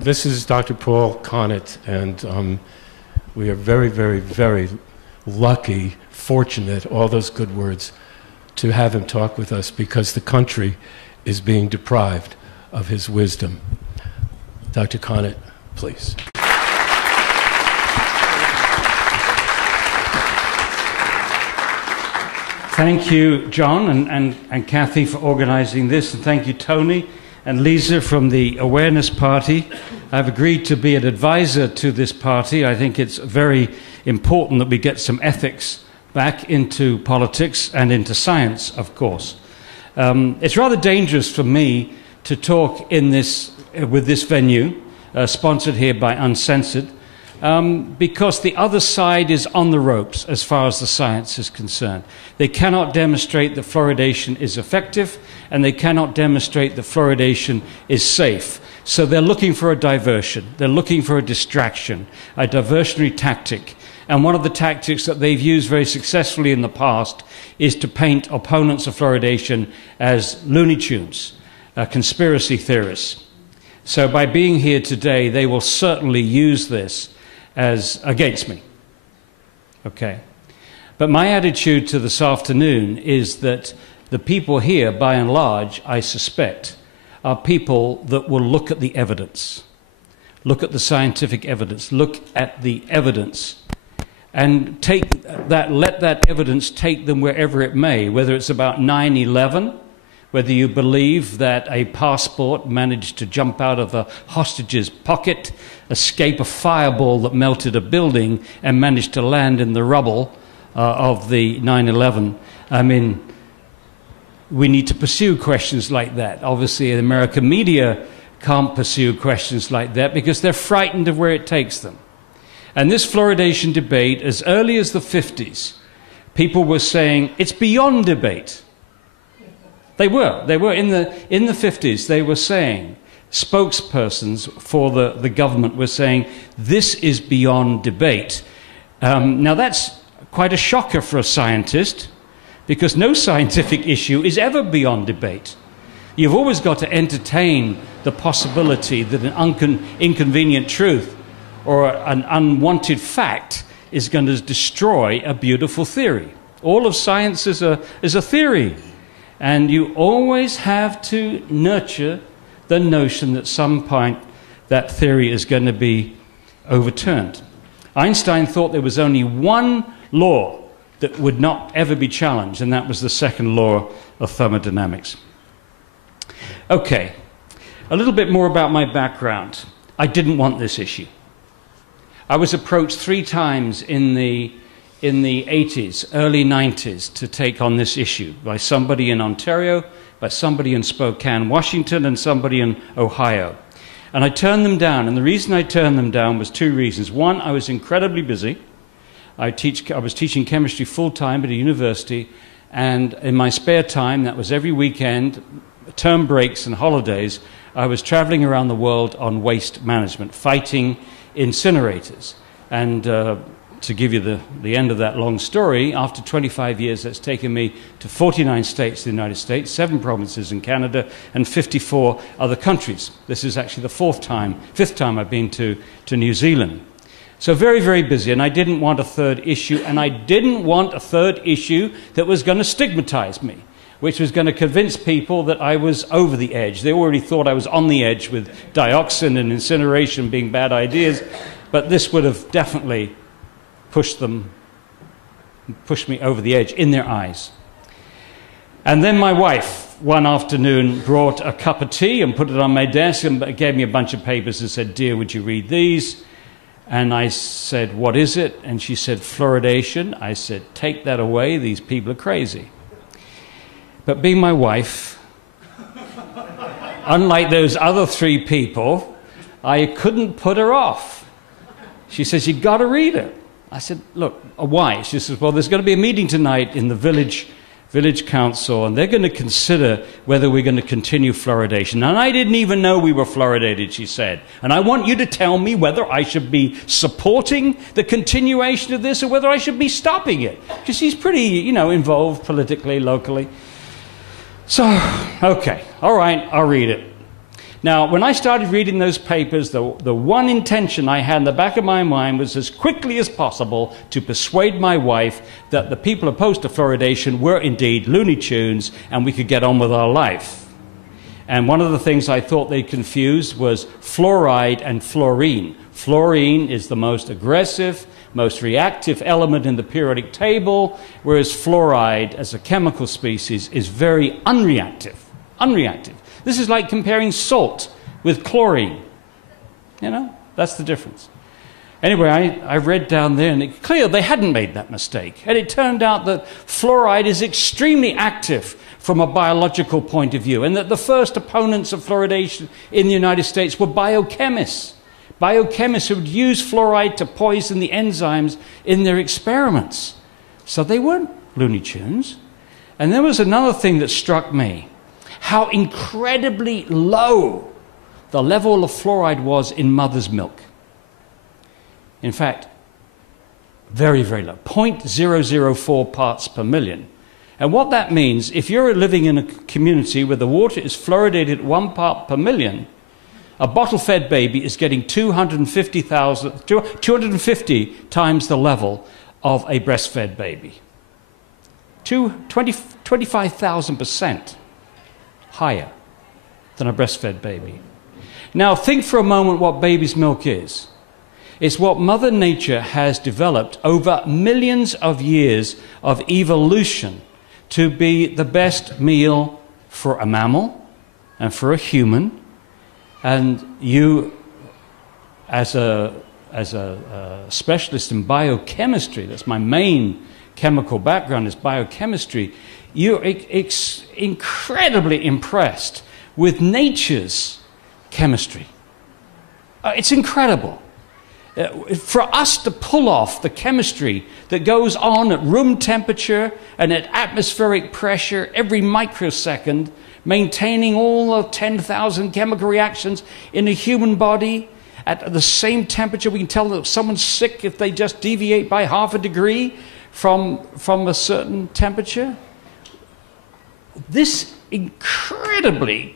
This is Dr. Paul Connett, and we are very, very, very lucky, fortunate, all those good words, to have him talk with us because the country is being deprived of his wisdom. Dr. Connett, please. Thank you, John and Kathy, for organizing this, and thank you, Tony and Lisa from the Awareness Party. I've agreed to be an advisor to this party. I think it's very important that we get some ethics back into politics and into science, of course. It's rather dangerous for me to talk in this, with this venue, sponsored here by Uncensored, because the other side is on the ropes as far as the science is concerned. They cannot demonstrate that fluoridation is effective, and they cannot demonstrate that fluoridation is safe. So they're looking for a diversion. They're looking for a distraction, a diversionary tactic. And one of the tactics that they've used very successfully in the past is to paint opponents of fluoridation as Looney Tunes, conspiracy theorists. So by being here today, they will certainly use this as against me. Okay. But my attitude to this afternoon is that the people here, by and large, I suspect, are people that will look at the evidence, look at the scientific evidence, look at the evidence, and take that, let that evidence take them wherever it may, whether it's about 9/11, whether you believe that a passport managed to jump out of a hostage's pocket, escape a fireball that melted a building, and managed to land in the rubble of the 9/11. I mean, we need to pursue questions like that. Obviously, the American media can't pursue questions like that because they're frightened of where it takes them. And this fluoridation debate, as early as the 50s, people were saying it's beyond debate. They were in the 50s. They were saying, spokespersons for the government were saying, this is beyond debate. Now that's quite a shocker for a scientist, because no scientific issue is ever beyond debate. You've always got to entertain the possibility that an inconvenient truth or an unwanted fact is going to destroy a beautiful theory. All of science is a theory. And you always have to nurture the notion that at some point that theory is going to be overturned. Einstein thought there was only one law that would not ever be challenged, and that was the second law of thermodynamics. Okay, a little bit more about my background. I didn't want this issue. I was approached 3 times in the 80s, early 90s, to take on this issue by somebody in Ontario, by somebody in Spokane, Washington, and somebody in Ohio. And I turned them down, and the reason I turned them down was 2 reasons. One, I was incredibly busy. I was teaching chemistry full-time at a university, and in my spare time, that was every weekend, term breaks and holidays, I was traveling around the world on waste management, fighting incinerators. And to give you the end of that long story, after 25 years, that's taken me to 49 states in the United States, 7 provinces in Canada, and 54 other countries. This is actually the 5th time I've been to New Zealand. So very, very busy, and I didn't want a third issue, and I didn't want a third issue that was going to stigmatize me, which was going to convince people that I was over the edge. They already thought I was on the edge with dioxin and incineration being bad ideas, but this would have definitely pushed me over the edge in their eyes. And then my wife, one afternoon, brought a cup of tea and put it on my desk and gave me a bunch of papers and said, "Dear, would you read these?" And I said, "What is it?" And she said, "Fluoridation." I said, "Take that away, these people are crazy." But being my wife, unlike those other 3 people, I couldn't put her off. She says, "You got to read it." I said, "Look, why?" She says, "Well, there's going to be a meeting tonight in the village council, and they're going to consider whether we're going to continue fluoridation." And I didn't even know we were fluoridated, she said. "And I want you to tell me whether I should be supporting the continuation of this or whether I should be stopping it." Because she's pretty, involved politically, locally. So, okay, all right, I'll read it. Now, when I started reading those papers, the one intention I had in the back of my mind was as quickly as possible to persuade my wife that the people opposed to fluoridation were indeed Looney Tunes and we could get on with our life. And one of the things I thought they confused was fluoride and fluorine. Fluorine is the most aggressive, most reactive element in the periodic table, whereas fluoride as a chemical species is very unreactive. This is like comparing salt with chlorine. You know, that's the difference. Anyway, I read down there, and it's clear they hadn't made that mistake. And it turned out that fluoride is extremely active from a biological point of view, and that the first opponents of fluoridation in the United States were biochemists. Biochemists who would use fluoride to poison the enzymes in their experiments. So they weren't Looney Tunes. And there was another thing that struck me. How incredibly low the level of fluoride was in mother's milk. In fact, very, very low, 0.004 parts per million. And what that means, if you're living in a community where the water is fluoridated at 1 part per million, a bottle-fed baby is getting 250 times the level of a breastfed baby. 25,000% higher than a breastfed baby. Now think for a moment what baby's milk is. It's what Mother Nature has developed over millions of years of evolution to be the best meal for a mammal and for a human. And you, as a specialist in biochemistry, that's my main chemical background is biochemistry, you're incredibly impressed with nature's chemistry. It's incredible. For us to pull off the chemistry that goes on at room temperature and at atmospheric pressure every microsecond, maintaining all of 10,000 chemical reactions in a human body at the same temperature, we can tell that someone's sick if they just deviate by half a degree from a certain temperature. This incredibly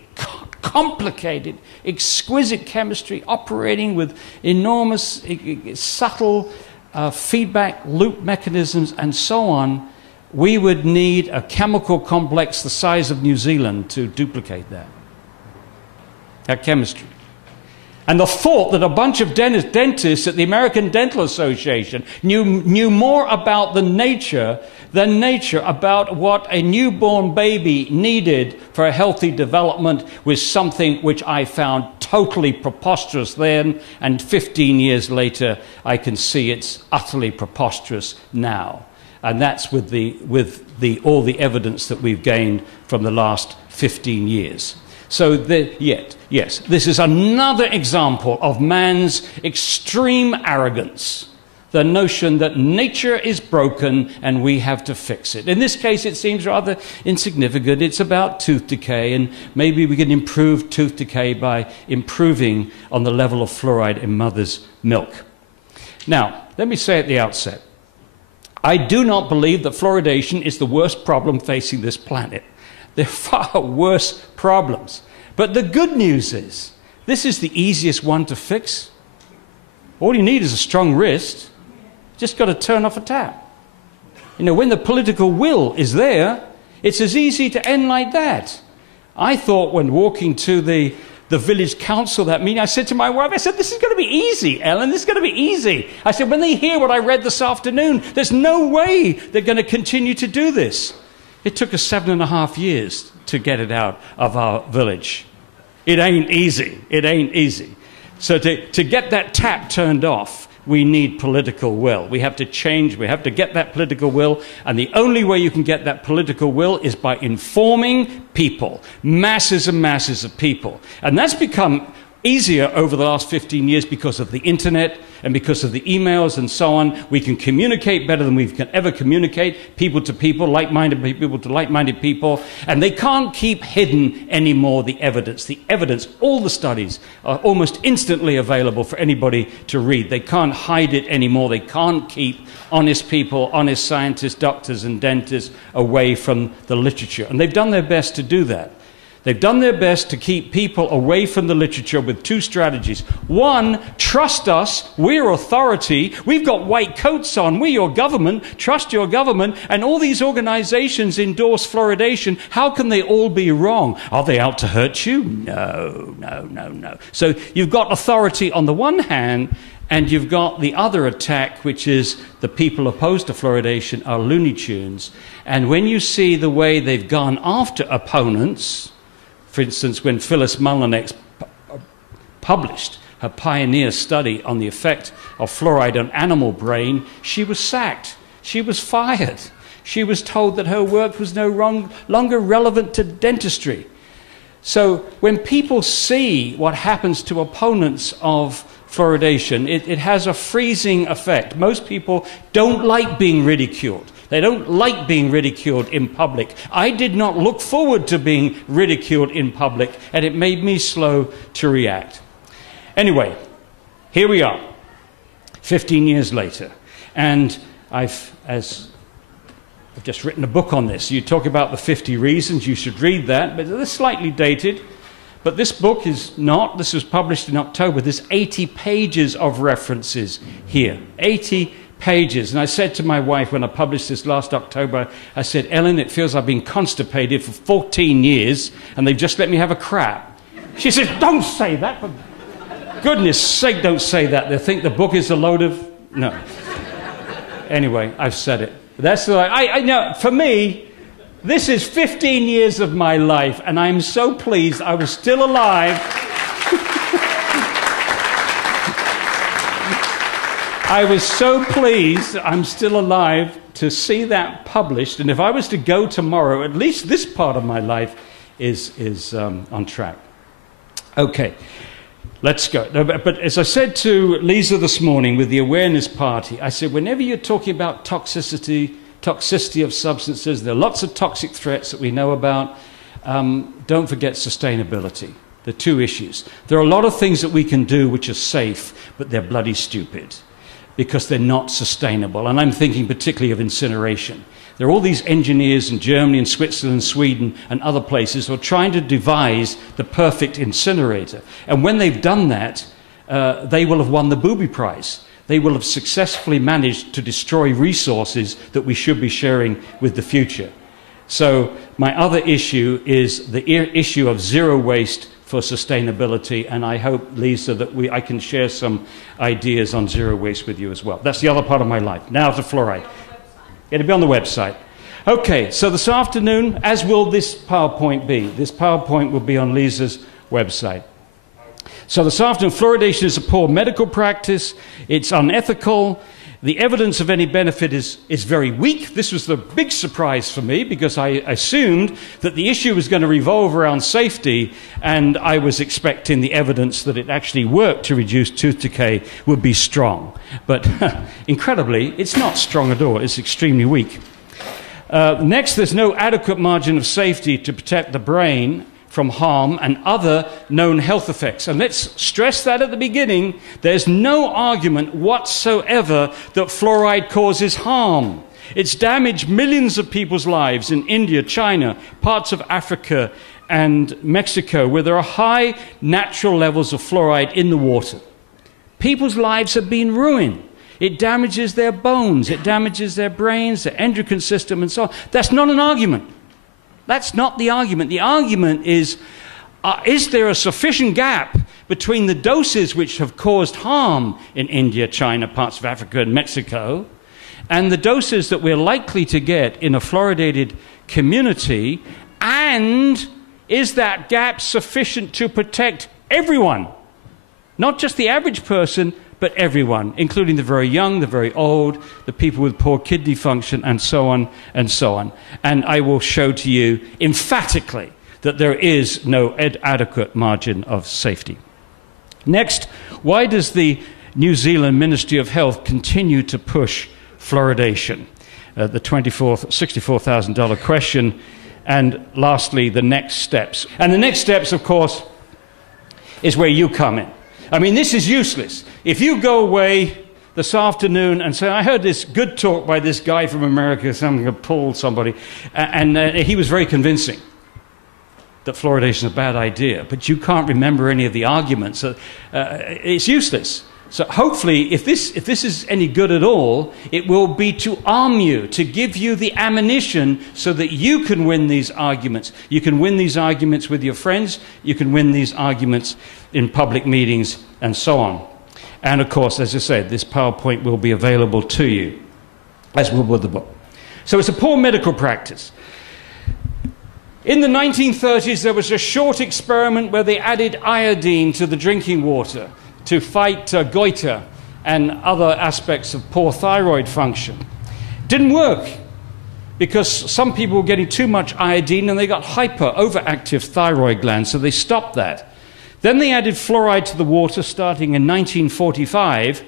complicated, exquisite chemistry operating with enormous, subtle feedback loop mechanisms and so on, we would need a chemical complex the size of New Zealand to duplicate that chemistry. And the thought that a bunch of dentists at the American Dental Association knew more about the nature about what a newborn baby needed for a healthy development was something which I found totally preposterous then, and 15 years later I can see it's utterly preposterous now. And that's with all the evidence that we've gained from the last 15 years. So yes, this is another example of man's extreme arrogance. The notion that nature is broken and we have to fix it. In this case, it seems rather insignificant. It's about tooth decay, and maybe we can improve tooth decay by improving on the level of fluoride in mother's milk. Now, let me say at the outset, I do not believe that fluoridation is the worst problem facing this planet. There are far worse problems. But the good news is, this is the easiest one to fix. All you need is a strong wrist. Just got to turn off a tap. You know, when the political will is there, it's as easy to end like that. I thought when walking to the village council, that meeting, I said to my wife, I said, this is going to be easy, Ellen, this is going to be easy. I said, when they hear what I read this afternoon, there's no way they're going to continue to do this. It took us 7.5 years to get it out of our village. It ain't easy. It ain't easy. So to get that tap turned off, we need political will. We have to change. We have to get that political will. And the only way you can get that political will is by informing people, masses and masses of people. And that's become easier over the last 15 years because of the internet and because of the emails and so on. We can communicate better than we can ever communicate, people to people, like-minded people to like-minded people, and they can't keep hidden anymore the evidence. The evidence, all the studies are almost instantly available for anybody to read. They can't hide it anymore. They can't keep honest people, honest scientists, doctors and dentists away from the literature. And they've done their best to do that. They've done their best to keep people away from the literature with two strategies. One, trust us, we're authority, we've got white coats on, we're your government, trust your government, and all these organizations endorse fluoridation. How can they all be wrong? Are they out to hurt you? No, no, no, no. So you've got authority on the one hand, and you've got the other attack, which is the people opposed to fluoridation are Looney Tunes. And when you see the way they've gone after opponents, for instance, when Phyllis Mullinex published her pioneer study on the effect of fluoride on animal brain, she was sacked. She was fired. She was told that her work was no longer relevant to dentistry. So when people see what happens to opponents of fluoridation, it has a freezing effect. Most people don't like being ridiculed. They don't like being ridiculed in public. I did not look forward to being ridiculed in public, and it made me slow to react. Anyway, here we are, 15 years later, and I've just written a book on this. You talk about the 50 reasons, you should read that, but they're slightly dated. But this book is not. This was published in October. There's 80 pages of references here. 80 pages. And I said to my wife when I published this last October, I said, Ellen, it feels I've been constipated for 14 years and they've just let me have a crap. She said, don't say that. For goodness sake, don't say that. They'll think the book is a load of... No. Anyway, I've said it. That's the... I know, for me, this is 15 years of my life, and I'm so pleased I was still alive. I was so pleased I'm still alive to see that published, and if I was to go tomorrow, at least this part of my life is on track. Okay, let's go. No, but as I said to Lisa this morning with the awareness party, I said, whenever you're talking about toxicity of substances, there are lots of toxic threats that we know about. Don't forget sustainability, the two issues. There are a lot of things that we can do which are safe, but they're bloody stupid because they're not sustainable. And I'm thinking particularly of incineration. There are all these engineers in Germany and Switzerland, Sweden, and other places who are trying to devise the perfect incinerator. And when they've done that, they will have won the Booby Prize. They will have successfully managed to destroy resources that we should be sharing with the future. So my other issue is the issue of zero waste for sustainability, and I hope, Lisa, that I can share some ideas on zero waste with you as well. That's the other part of my life. Now to fluoride. It'll be on the website. Okay, so this afternoon, as will this PowerPoint be. This PowerPoint will be on Lisa's website. So this afternoon, fluoridation is a poor medical practice. It's unethical. The evidence of any benefit is very weak. This was the big surprise for me because I assumed that the issue was going to revolve around safety, and I was expecting the evidence that it actually worked to reduce tooth decay would be strong. But incredibly, it's not strong at all. It's extremely weak. Next, there's no adequate margin of safety to protect the brain from harm and other known health effects. And let's stress that at the beginning. There's no argument whatsoever that fluoride causes harm. It's damaged millions of people's lives in India, China, parts of Africa, and Mexico, where there are high natural levels of fluoride in the water. People's lives have been ruined. It damages their bones, it damages their brains, their endocrine system, and so on. That's not an argument. That's not the argument. The argument is there a sufficient gap between the doses which have caused harm in India, China, parts of Africa, and Mexico, and the doses that we're likely to get in a fluoridated community, and is that gap sufficient to protect everyone? Not just the average person, but everyone, including the very young, the very old, the people with poor kidney function, and so on and so on. And I will show to you emphatically that there is no adequate margin of safety. Next, why does the New Zealand Ministry of Health continue to push fluoridation? The $64,000 question. And lastly, the next steps. And the next steps, of course, is where you come in. I mean, this is useless. If you go away this afternoon and say, I heard this good talk by this guy from America, so I'm going to pull somebody, and he was very convincing. that fluoridation is a bad idea, but you can't remember any of the arguments. It's useless. So hopefully, if this is any good at all, it will be to arm you, to give you the ammunition so that you can win these arguments. You can win these arguments with your friends, you can win these arguments in public meetings, and so on. And of course, as I said, this PowerPoint will be available to you, as will with the book. So it's a poor medical practice. In the 1930s, there was a short experiment where they added iodine to the drinking water to fight goiter and other aspects of poor thyroid function. Didn't work because some people were getting too much iodine and they got overactive thyroid glands, so they stopped that. Then they added fluoride to the water starting in 1945,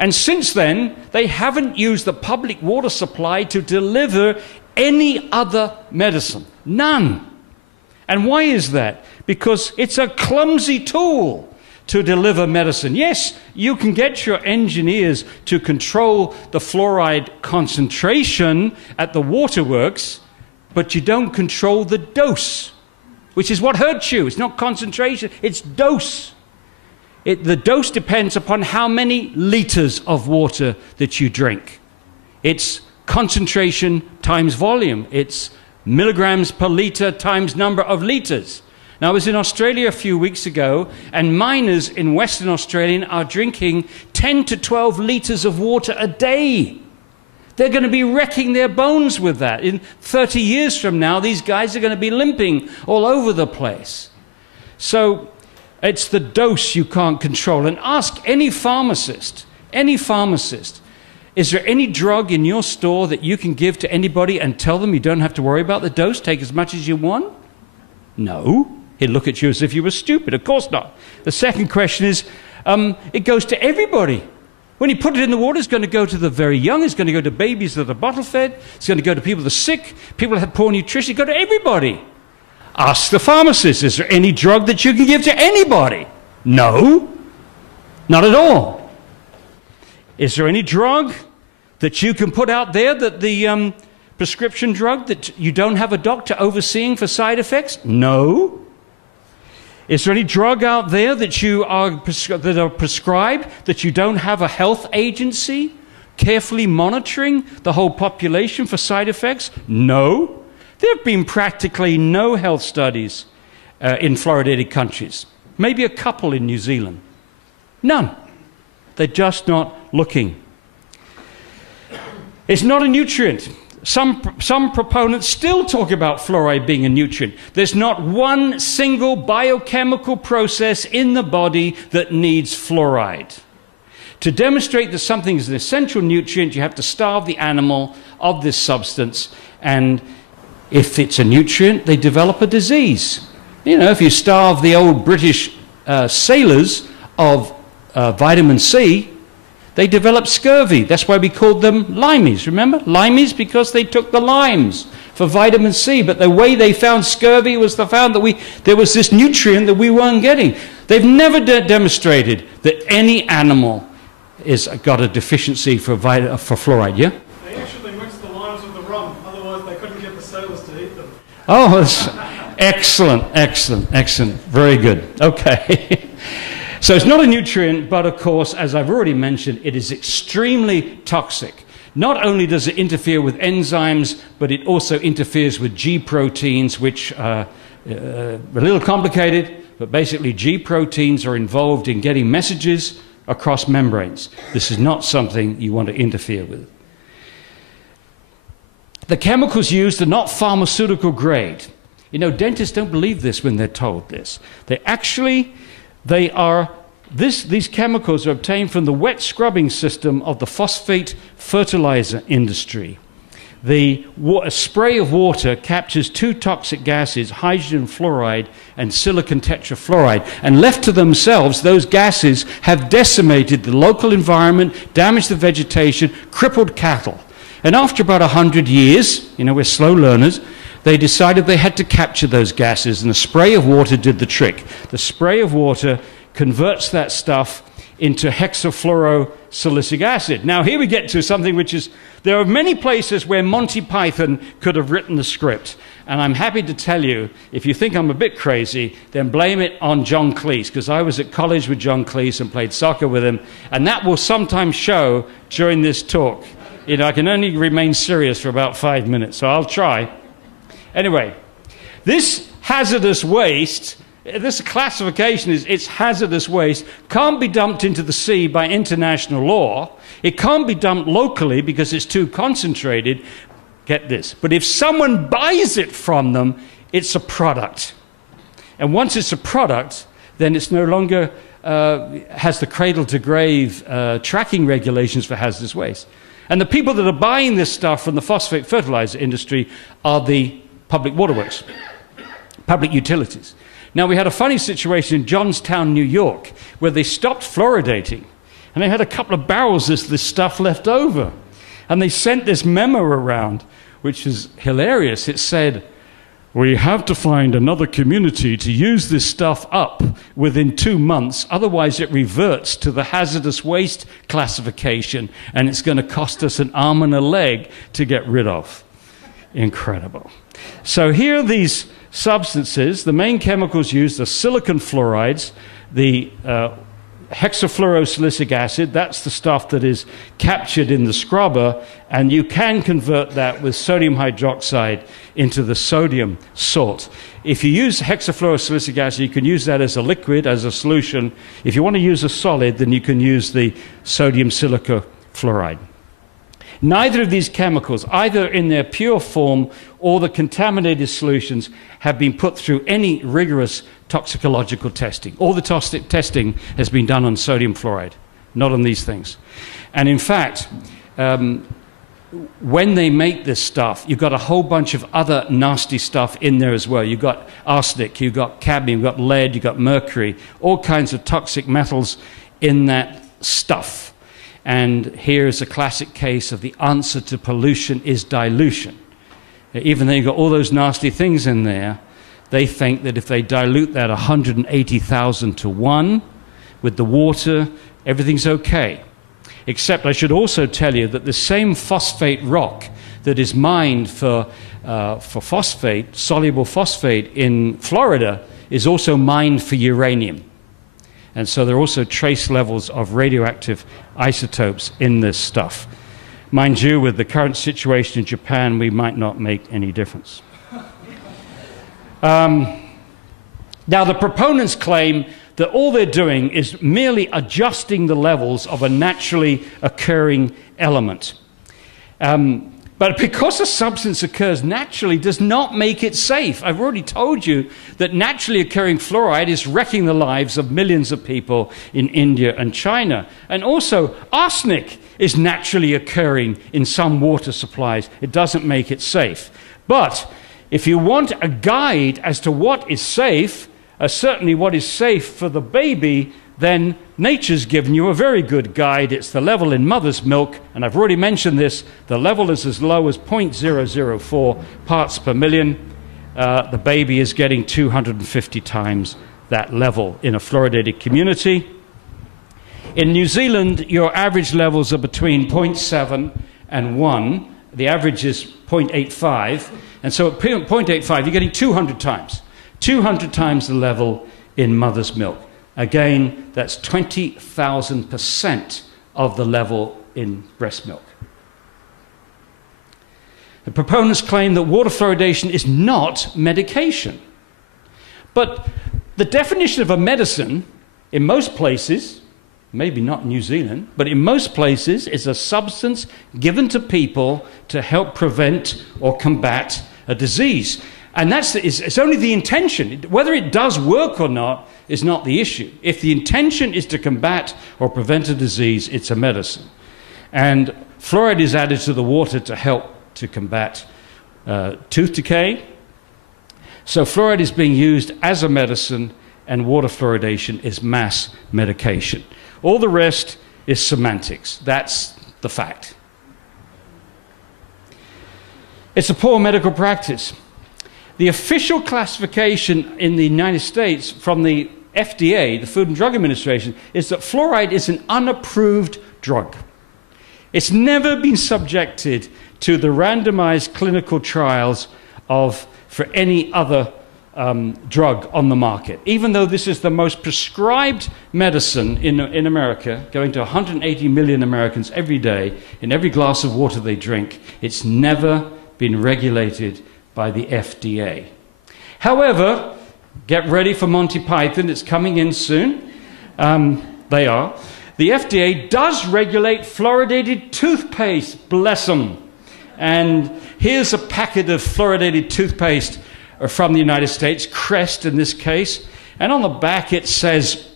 and since then they haven't used the public water supply to deliver any other medicine. None. And why is that? Because it's a clumsy tool to deliver medicine. Yes, you can get your engineers to control the fluoride concentration at the waterworks, but you don't control the dose, which is what hurts you. It's not concentration, it's dose. The dose depends upon how many liters of water that you drink. It's concentration times volume. It's milligrams per liter times number of liters. Now, I was in Australia a few weeks ago, and miners in Western Australia are drinking 10 to 12 liters of water a day. They're going to be wrecking their bones with that. In 30 years from now, these guys are going to be limping all over the place. So it's the dose you can't control. And ask any pharmacist, is there any drug in your store that you can give to anybody and tell them you don't have to worry about the dose, take as much as you want? No. He'd look at you as if you were stupid. Of course not. The second question is, it goes to everybody. When you put it in the water, it's going to go to the very young, it's going to go to babies that are bottle fed, it's going to go to people that are sick, people that have poor nutrition, it's going to go to everybody. Ask the pharmacist, is there any drug that you can give to anybody? No. Not at all. Is there any drug that you can put out there, that the prescription drug that you don't have a doctor overseeing for side effects? No. Is there any drug out there that are prescribed that you don't have a health agency carefully monitoring the whole population for side effects? No. There have been practically no health studies in fluoridated countries. Maybe a couple in New Zealand. None. They're just not looking. It's not a nutrient. Some proponents still talk about fluoride being a nutrient. There's not one single biochemical process in the body that needs fluoride. To demonstrate that something is an essential nutrient, you have to starve the animal of this substance, and if it's a nutrient, they develop a disease. You know, if you starve the old British sailors of vitamin C, they developed scurvy. That's why we called them limeys, remember? Limeys because they took the limes for vitamin C. But the way they found scurvy was they found that there was this nutrient that we weren't getting. They've never demonstrated that any animal has got a deficiency for fluoride, yeah? They actually mixed the limes with the rum. Otherwise, they couldn't get the sailors to eat them. Oh, that's excellent, excellent, excellent. Very good. Okay. So it's not a nutrient, but of course, as I've already mentioned, it is extremely toxic. Not only does it interfere with enzymes, but it also interferes with G proteins, which are a little complicated, but basically G proteins are involved in getting messages across membranes. This is not something you want to interfere with. The chemicals used are not pharmaceutical grade. You know, dentists don't believe this when they're told this. These chemicals are obtained from the wet scrubbing system of the phosphate fertilizer industry. A spray of water captures two toxic gases, hydrogen fluoride and silicon tetrafluoride, and left to themselves, those gases have decimated the local environment, damaged the vegetation, crippled cattle. And after about 100 years, you know, we're slow learners, they decided they had to capture those gases, and a spray of water did the trick. The spray of water converts that stuff into hexafluorosilicic acid. Now here we get to something which is, there are many places where Monty Python could have written the script, And I'm happy to tell you, if you think I'm a bit crazy, then blame it on John Cleese, because I was at college with John Cleese and played soccer with him, and that will sometimes show during this talk. You know, I can only remain serious for about 5 minutes, so I'll try. Anyway, this hazardous waste, this classification is it's hazardous waste, can't be dumped into the sea by international law. It can't be dumped locally because it's too concentrated. Get this. But if someone buys it from them, it's a product. And once it's a product, then it's no longer has the cradle-to-grave tracking regulations for hazardous waste. And the people that are buying this stuff from the phosphate fertilizer industry are the public waterworks, public utilities. Now, we had a funny situation in Johnstown, New York, where they stopped fluoridating, and they had a couple of barrels of this stuff left over. And they sent this memo around, which is hilarious. It said, "We have to find another community to use this stuff up within 2 months, otherwise it reverts to the hazardous waste classification, and it's going to cost us an arm and a leg to get rid of." Incredible. So here are these substances. The main chemicals used are silicon fluorides, the hexafluorosilicic acid, that's the stuff that is captured in the scrubber, and you can convert that with sodium hydroxide into the sodium salt. If you use hexafluorosilicic acid, you can use that as a liquid, as a solution. If you want to use a solid, then you can use the sodium silica fluoride. Neither of these chemicals, either in their pure form or the contaminated solutions, have been put through any rigorous toxicological testing. All the testing has been done on sodium fluoride, not on these things. And in fact, when they make this stuff, you've got a whole bunch of other nasty stuff in there as well. You've got arsenic, you've got cadmium, you've got lead, you've got mercury, all kinds of toxic metals in that stuff. And here's a classic case of the answer to pollution is dilution. Even though you've got all those nasty things in there, they think that if they dilute that 180,000 to 1 with the water, everything's okay. Except I should also tell you that the same phosphate rock that is mined for phosphate, soluble phosphate in Florida, is also mined for uranium. And so there are also trace levels of radioactive isotopes in this stuff. Mind you, with the current situation in Japan, we might not make any difference. Now, the proponents claim that all they're doing is merely adjusting the levels of a naturally occurring element. But because a substance occurs naturally does not make it safe. I've already told you that naturally occurring fluoride is wrecking the lives of millions of people in India and China. And also, arsenic is naturally occurring in some water supplies. It doesn't make it safe. But if you want a guide as to what is safe, certainly what is safe for the baby, then nature's given you a very good guide. It's the level in mother's milk, and I've already mentioned this. The level is as low as 0.004 parts per million. The baby is getting 250 times that level in a fluoridated community. In New Zealand, your average levels are between 0.7 and 1. The average is 0.85. And so at 0.85, you're getting 200 times. 200 times the level in mother's milk. Again, that's 20,000% of the level in breast milk. The proponents claim that water fluoridation is not medication. But the definition of a medicine, in most places, maybe not New Zealand, but in most places, is a substance given to people to help prevent or combat a disease. And it's only the intention. Whether it does work or not is not the issue. If the intention is to combat or prevent a disease, it's a medicine. And fluoride is added to the water to help to combat tooth decay. So fluoride is being used as a medicine, and water fluoridation is mass medication. All the rest is semantics. That's the fact. It's a poor medical practice. The official classification in the United States from the FDA, the Food and Drug Administration, is that fluoride is an unapproved drug. It's never been subjected to the randomized clinical trials of for any other drug on the market. Even though this is the most prescribed medicine in America, going to 180 million Americans every day, in every glass of water they drink, it's never been regulated by the FDA. However, get ready for Monty Python, it's coming in soon. They are. The FDA does regulate fluoridated toothpaste, bless them. And here's a packet of fluoridated toothpaste from the United States, Crest in this case. And on the back it says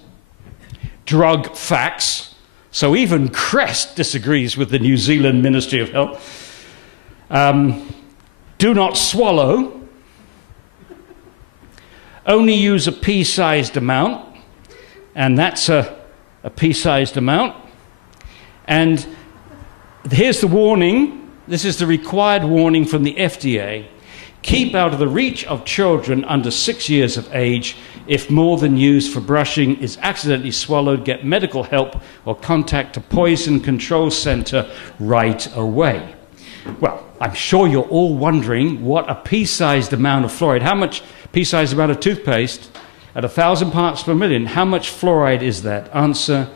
drug facts. So even Crest disagrees with the New Zealand Ministry of Health. Do not swallow. Only use a pea-sized amount. And that's a pea-sized amount. And here's the warning. This is the required warning from the FDA. Keep out of the reach of children under 6 years of age. If more than used for brushing is accidentally swallowed, get medical help or contact a poison control center right away. Well, I'm sure you're all wondering what a pea-sized amount of fluoride, how much pea-sized amount of toothpaste at 1,000 parts per million, how much fluoride is that? Answer,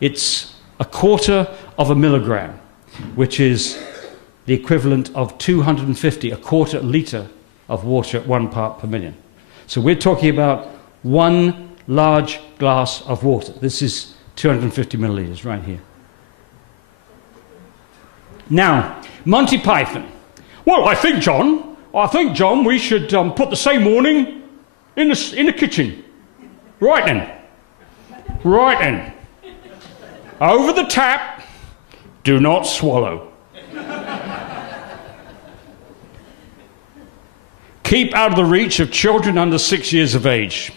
it's 1/4 of a milligram, which is the equivalent of 250, 1/4 liter of water at 1 part per million. So we're talking about one large glass of water. This is 250 milliliters right here. Now, Monty Python. Well, I think, John, we should put the same warning in the kitchen. Right then. Right then. Over the tap, do not swallow. Keep out of the reach of children under 6 years of age.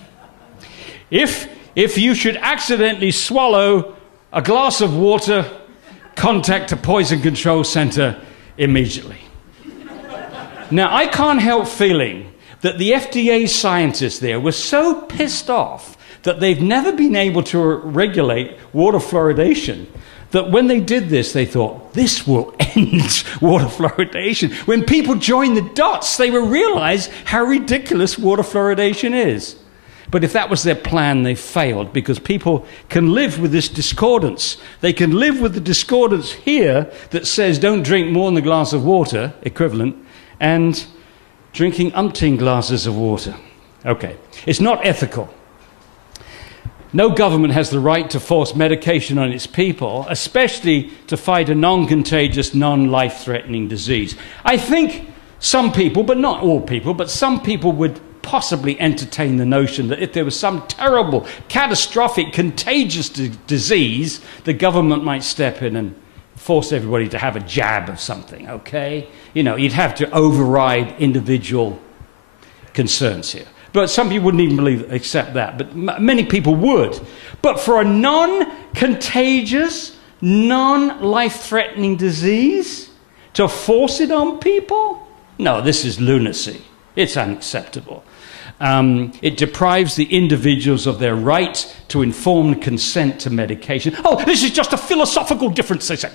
If you should accidentally swallow a glass of water, contact a poison control center immediately. Now, I can't help feeling that the FDA scientists there were so pissed off that they've never been able to regulate water fluoridation, that when they did this, they thought, this will end water fluoridation. When people join the dots, they will realize how ridiculous water fluoridation is. But if that was their plan, they failed, because people can live with this discordance. They can live with the discordance here that says don't drink more than a glass of water, equivalent, and drinking umpteen glasses of water. Okay, it's not ethical. No government has the right to force medication on its people, especially to fight a non-contagious, non-life-threatening disease. I think some people, but not all people, but some people would possibly entertain the notion that if there was some terrible, catastrophic, contagious disease, the government might step in and force everybody to have a jab of something, okay? You know, you'd have to override individual concerns here. But some people wouldn't even accept that. But many people would. But for a non-contagious, non-life-threatening disease, to force it on people? No, this is lunacy. It's unacceptable. It deprives the individuals of their right to informed consent to medication. Oh, this is just a philosophical difference, they say.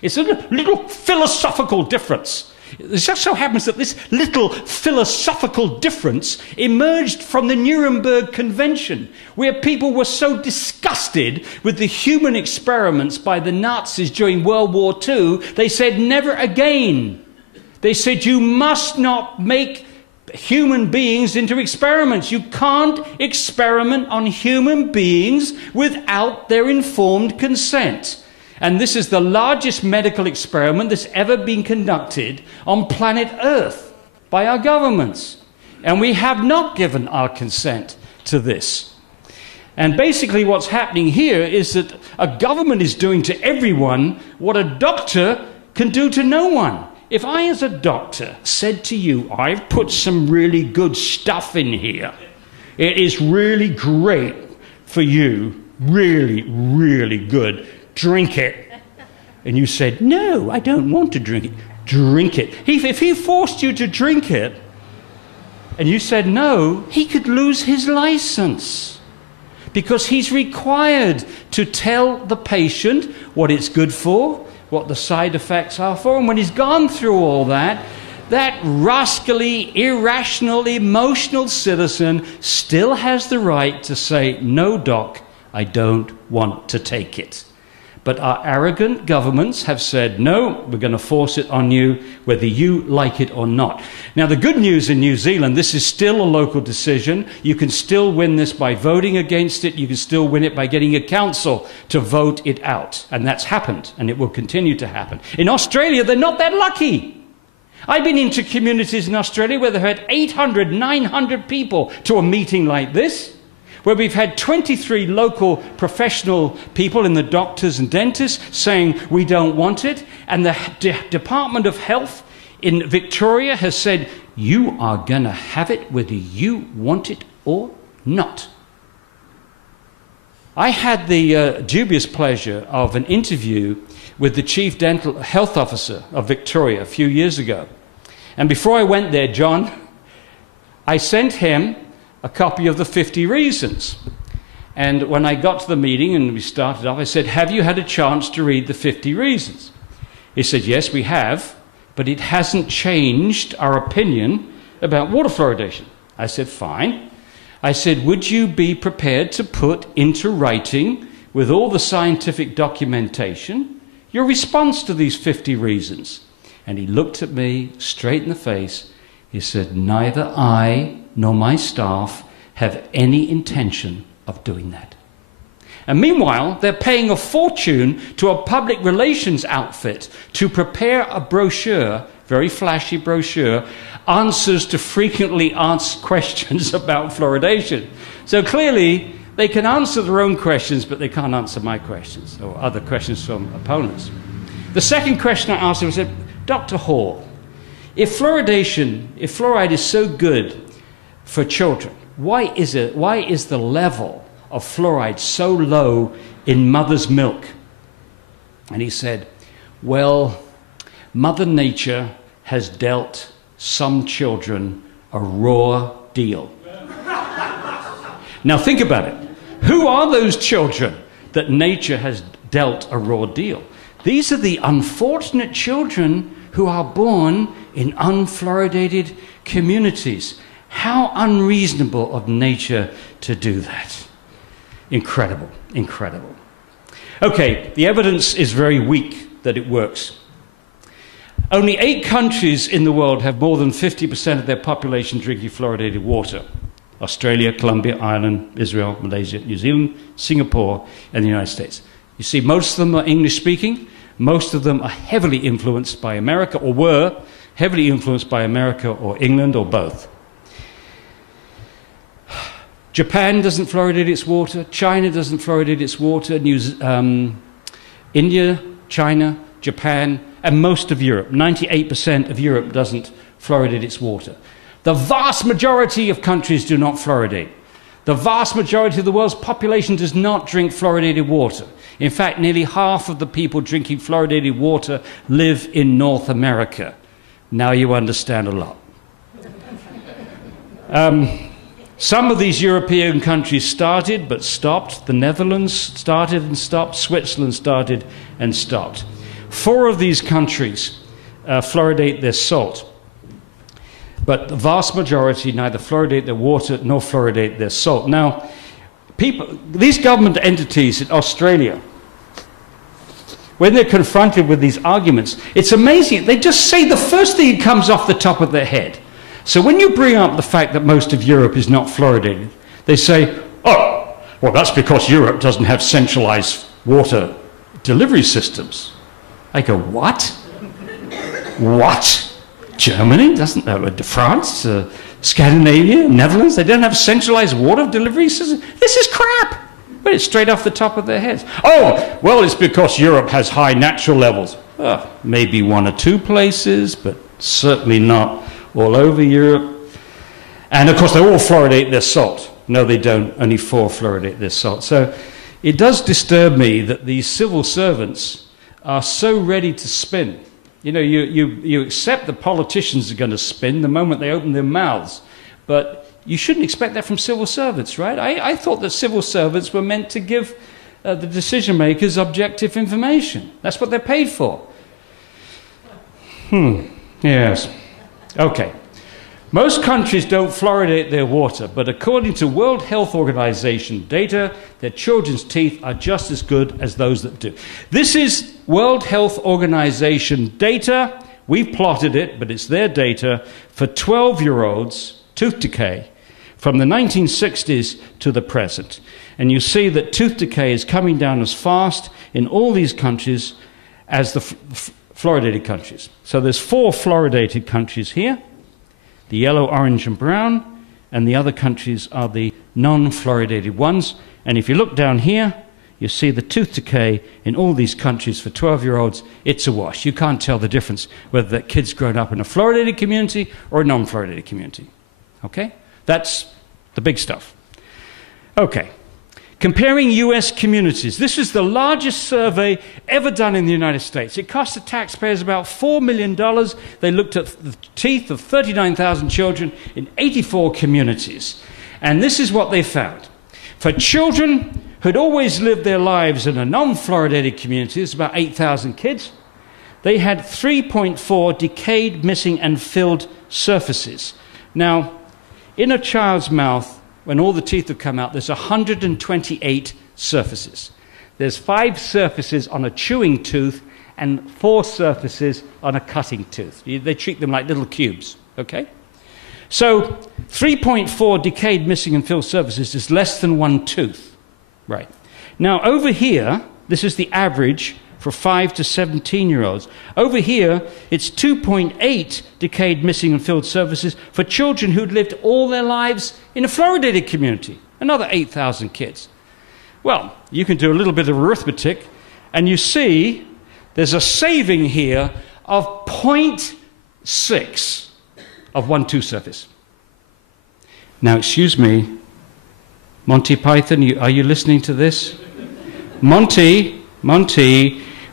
It's a little philosophical difference. It just so happens that this little philosophical difference emerged from the Nuremberg Convention, where people were so disgusted with the human experiments by the Nazis during World War II, they said, never again. They said, you must not make human beings into experiments. You can't experiment on human beings without their informed consent. And this is the largest medical experiment that's ever been conducted on planet Earth by our governments. And we have not given our consent to this. And basically what's happening here is that a government is doing to everyone what a doctor can do to no one. If I, as a doctor, said to you, I've put some really good stuff in here, it is really great for you, really, really good, drink it. And you said, no, I don't want to drink it. Drink it. If he forced you to drink it, and you said no, he could lose his license. Because he's required to tell the patient what it's good for, what the side effects are for, and when he's gone through all that, that rascally, irrational, emotional citizen still has the right to say, no, doc, I don't want to take it. But our arrogant governments have said, no, we're going to force it on you, whether you like it or not. Now, the good news in New Zealand, this is still a local decision. You can still win this by voting against it. You can still win it by getting a council to vote it out. And that's happened, and it will continue to happen. In Australia, they're not that lucky. I've been into communities in Australia where they've had 800, 900 people to a meeting like this, where we've had 23 local professional people in the doctors and dentists saying we don't want it, and the Department of Health in Victoria has said you are going to have it whether you want it or not. I had the dubious pleasure of an interview with the Chief Dental Health Officer of Victoria a few years ago. And before I went there, John, I sent him a copy of the 50 Reasons. And when I got to the meeting and we started off, I said, have you had a chance to read the 50 Reasons? He said, yes, we have, but it hasn't changed our opinion about water fluoridation. I said, fine. I said, would you be prepared to put into writing, with all the scientific documentation, your response to these 50 reasons? And he looked at me straight in the face. He said, neither I nor my staff have any intention of doing that. And meanwhile, they're paying a fortune to a public relations outfit to prepare a brochure, very flashy brochure, answers to frequently asked questions about fluoridation. So clearly, they can answer their own questions, but they can't answer my questions or other questions from opponents. The second question I asked him, I said, Dr. Hall, if fluoride is so good for children, why is the level of fluoride so low in mother's milk? And he said, well, Mother Nature has dealt some children a raw deal. Now think about it. Who are those children that nature has dealt a raw deal? These are the unfortunate children who are born in unfluoridated communities. How unreasonable of nature to do that. Incredible, incredible. Okay, the evidence is very weak that it works. Only 8 countries in the world have more than 50% of their population drinking fluoridated water. Australia, Colombia, Ireland, Israel, Malaysia, New Zealand, Singapore, and the United States. You see, most of them are English-speaking. Most of them are heavily influenced by America, or were heavily influenced by America or England or both. Japan doesn't fluoridate its water. China doesn't fluoridate its water. India, China, Japan, and most of Europe. 98% of Europe doesn't fluoridate its water. The vast majority of countries do not fluoridate. The vast majority of the world's population does not drink fluoridated water. In fact, nearly half of the people drinking fluoridated water live in North America. Now you understand a lot. Some of these European countries started but stopped. The Netherlands started and stopped. Switzerland started and stopped. 4 of these countries fluoridate their salt. But the vast majority neither fluoridate their water nor fluoridate their salt. Now, these government entities in Australia, when they're confronted with these arguments, it's amazing. They just say the first thing that comes off the top of their head. So when you bring up the fact that most of Europe is not fluoridated, they say, oh, well, that's because Europe doesn't have centralized water delivery systems. I go, what? What? Germany doesn't, France, Scandinavia, Netherlands, they don't have centralized water delivery systems? This is crap. But it's straight off the top of their heads. Oh, well, it's because Europe has high natural levels. Maybe 1 or 2 places, but certainly not all over Europe. And of course, they all fluoridate their salt. No, they don't. Only 4 fluoridate their salt. So it does disturb me that these civil servants are so ready to spin. You know, you accept the politicians are going to spin the moment they open their mouths. But you shouldn't expect that from civil servants, right? I thought that civil servants were meant to give the decision makers objective information. That's what they're paid for. Yes. Okay. Most countries don't fluoridate their water, but according to World Health Organization data, their children's teeth are just as good as those that do. This is World Health Organization data. We've plotted it, but it's their data for 12-year-olds, tooth decay, from the 1960s to the present. And you see that tooth decay is coming down as fast in all these countries as the fluoridated countries. So there's 4 fluoridated countries here. The yellow, orange, and brown, and the other countries are the non-fluoridated ones. And if you look down here, you see the tooth decay in all these countries for 12-year-olds. It's a wash. You can't tell the difference whether that kid's grown up in a fluoridated community or a non-fluoridated community. Okay? That's the big stuff. Okay. Comparing US communities. This is the largest survey ever done in the United States. It cost the taxpayers about $4 million. They looked at the teeth of 39,000 children in 84 communities. And this is what they found. For children who'd always lived their lives in a non-fluoridated community, it's about 8,000 kids, they had 3.4 decayed, missing, and filled surfaces. Now, in a child's mouth, when all the teeth have come out, there's 128 surfaces. There's 5 surfaces on a chewing tooth and 4 surfaces on a cutting tooth. They treat them like little cubes, okay? So 3.4 decayed, missing, and filled surfaces is less than 1 tooth, right? Now over here, this is the average for 5 to 17-year-olds. Over here, it's 2.8 decayed, missing, and filled surfaces for children who'd lived all their lives in a fluoridated community, another 8,000 kids. Well, you can do a little bit of arithmetic, and you see there's a saving here of 0.6 of 1 tooth surface. Now, excuse me, Monty Python, are you listening to this? Monty,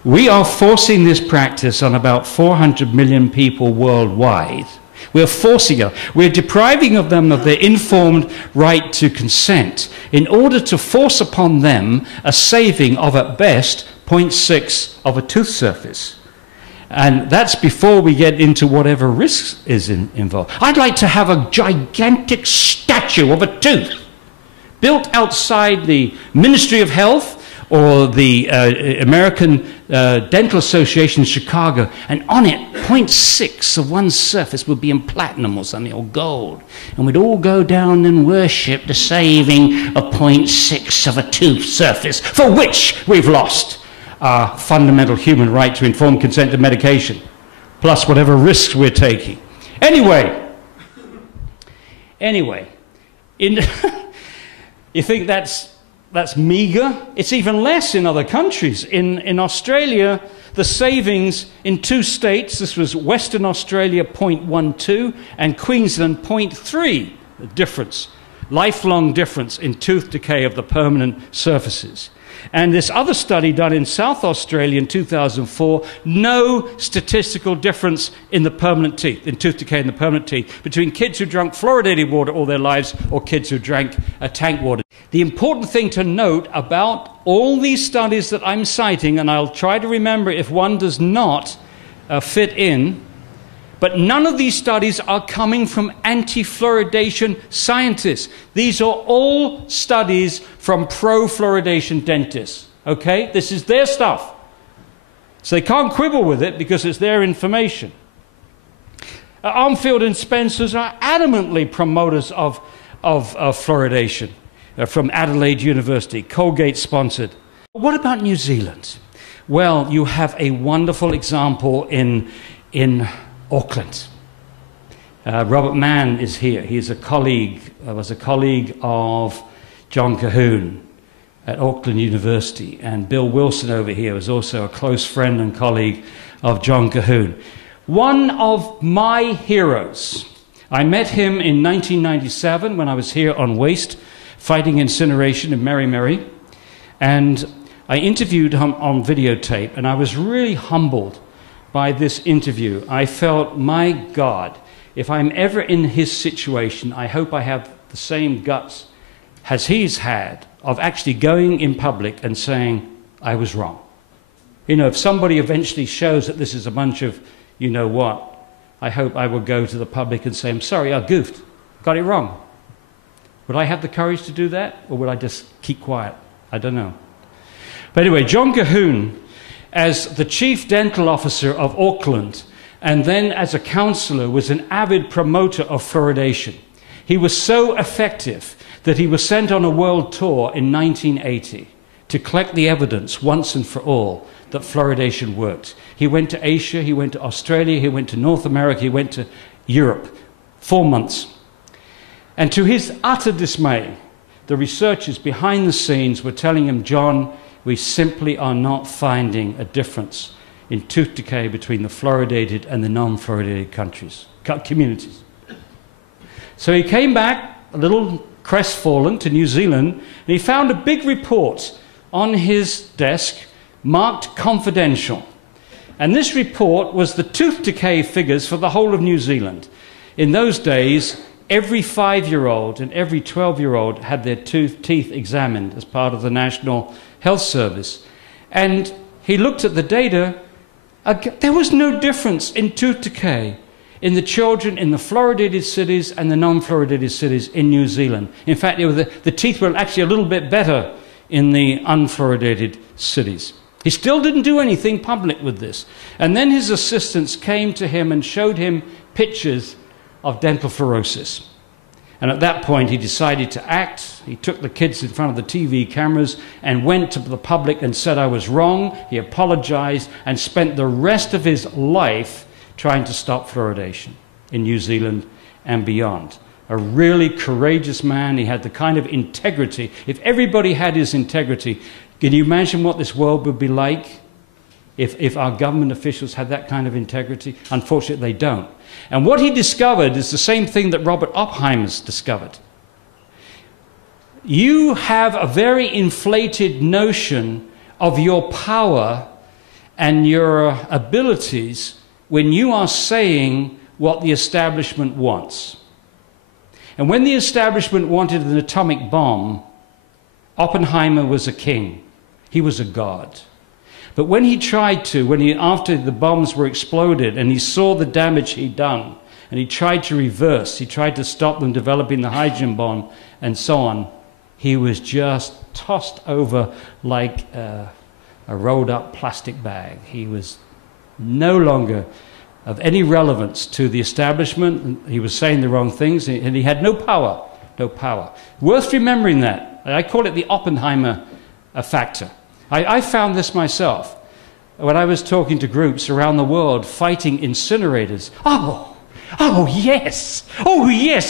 we are forcing this practice on about 400 million people worldwide. We're forcing it. We're depriving of them of their informed right to consent in order to force upon them a saving of, at best, 0.6 of a tooth surface. And that's before we get into whatever risk is involved. I'd like to have a gigantic statue of a tooth built outside the Ministry of Health or the American Dental Association in Chicago, and on it, 0.6 of one surface would be in platinum or something, or gold. And we'd all go down and worship the saving of 0.6 of a tooth surface, for which we've lost our fundamental human right to informed consent to medication, plus whatever risks we're taking. Anyway, you think that's meager? It's even less in other countries. In Australia, the savings in 2 states, this was Western Australia 0.12 and Queensland 0.3, the difference, lifelong difference in tooth decay of the permanent surfaces. And this other study done in South Australia in 2004, no statistical difference in the permanent teeth, in tooth decay in the permanent teeth, between kids who drank fluoridated water all their lives or kids who drank tank water. The important thing to note about all these studies that I'm citing, and I'll try to remember if one does not fit in, but none of these studies are coming from anti-fluoridation scientists. These are all studies from pro-fluoridation dentists, okay? This is their stuff. So they can't quibble with it because it's their information. Armfield and Spencers are adamantly promoters of fluoridation from Adelaide University, Colgate-sponsored. What about New Zealand? Well, you have a wonderful example in Auckland. Robert Mann is here. He's a colleague, was a colleague of John Cahoon at Auckland University. And Bill Wilson over here was also a close friend and colleague of John Cahoon. One of my heroes. I met him in 1997 when I was here on Waste, fighting incineration in Mary. And I interviewed him on videotape, and I was really humbled by this interview. I felt, my God, if I'm ever in his situation, I hope I have the same guts as he's had of actually going in public and saying, I was wrong. You know, if somebody eventually shows that this is a bunch of, you know what, I hope I will go to the public and say, I'm sorry, I goofed, got it wrong. Would I have the courage to do that, or would I just keep quiet? I don't know. But anyway, John Cahoon, as the chief dental officer of Auckland, and then as a councillor, was an avid promoter of fluoridation. He was so effective that he was sent on a world tour in 1980 to collect the evidence once and for all that fluoridation worked. He went to Asia, he went to Australia, he went to North America, he went to Europe. 4 months. And to his utter dismay, the researchers behind the scenes were telling him, John, we simply are not finding a difference in tooth decay between the fluoridated and the non-fluoridated communities. So he came back, a little crestfallen, to New Zealand, and he found a big report on his desk marked confidential. And this report was the tooth decay figures for the whole of New Zealand. In those days, every 5-year-old and every 12-year-old had their teeth examined as part of the National Health Service. And he looked at the data. There was no difference in tooth decay in the children in the fluoridated cities and the non-fluoridated cities in New Zealand. In fact, the teeth were actually a little bit better in the unfluoridated cities. He still didn't do anything public with this. And then his assistants came to him and showed him pictures of dental fluorosis. And at that point, he decided to act. He took the kids in front of the TV cameras and went to the public and said, I was wrong. He apologized and spent the rest of his life trying to stop fluoridation in New Zealand and beyond. A really courageous man. He had the kind of integrity. If everybody had his integrity, can you imagine what this world would be like if our government officials had that kind of integrity? Unfortunately, they don't. And what he discovered is the same thing that Robert Oppenheimer's discovered. You have a very inflated notion of your power and your abilities when you are saying what the establishment wants. And when the establishment wanted an atomic bomb, Oppenheimer was a king. He was a god. But when he tried to, after the bombs were exploded and he saw the damage he'd done, and he tried to reverse, he tried to stop them developing the hydrogen bomb and so on, he was just tossed over like a rolled up plastic bag. He was no longer of any relevance to the establishment. He was saying the wrong things, and he had no power, no power. Worth remembering that. I call it the Oppenheimer factor. I found this myself when I was talking to groups around the world fighting incinerators. Oh, yes,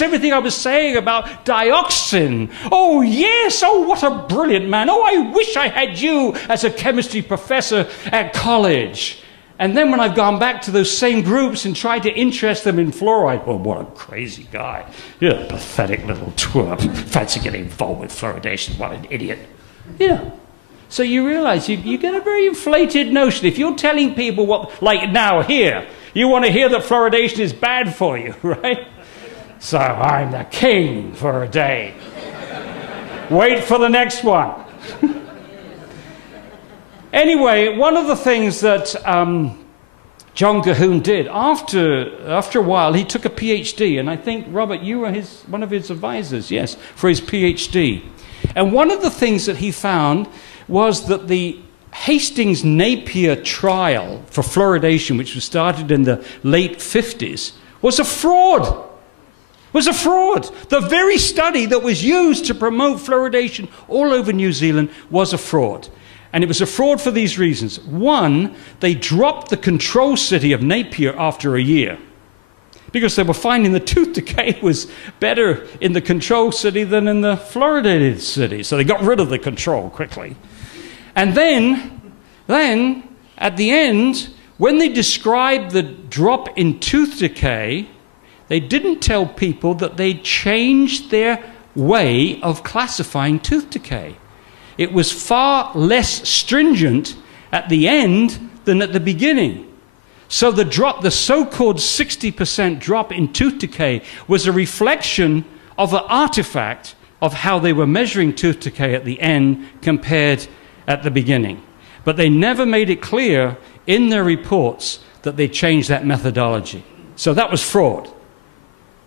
everything I was saying about dioxin. Oh, yes, oh, what a brilliant man. Oh, I wish I had you as a chemistry professor at college. And then when I've gone back to those same groups and tried to interest them in fluoride, well, what a crazy guy. You're a pathetic little twerp. Fancy getting involved with fluoridation. What an idiot. So you realize you get a very inflated notion. If you're telling people what, like now here, you want to hear that fluoridation is bad for you, right? So I'm the king for a day. Wait for the next one. Anyway, one of the things that John Cahoon did, after a while, he took a PhD, and I think, Robert, you were one of his advisors, yes, for his PhD. And one of the things that he found was that the Hastings-Napier trial for fluoridation, which was started in the late 50s, was a fraud. Was a fraud. The very study that was used to promote fluoridation all over New Zealand was a fraud. And it was a fraud for these reasons. One, they dropped the control city of Napier after a year because they were finding the tooth decay was better in the control city than in the fluoridated city. So they got rid of the control quickly. And then at the end, when they described the drop in tooth decay, they didn't tell people that they changed their way of classifying tooth decay. It was far less stringent at the end than at the beginning. So the so-called 60% drop in tooth decay was a reflection of an artifact of how they were measuring tooth decay at the end compared at the beginning. But they never made it clear in their reports that they changed that methodology. So that was fraud.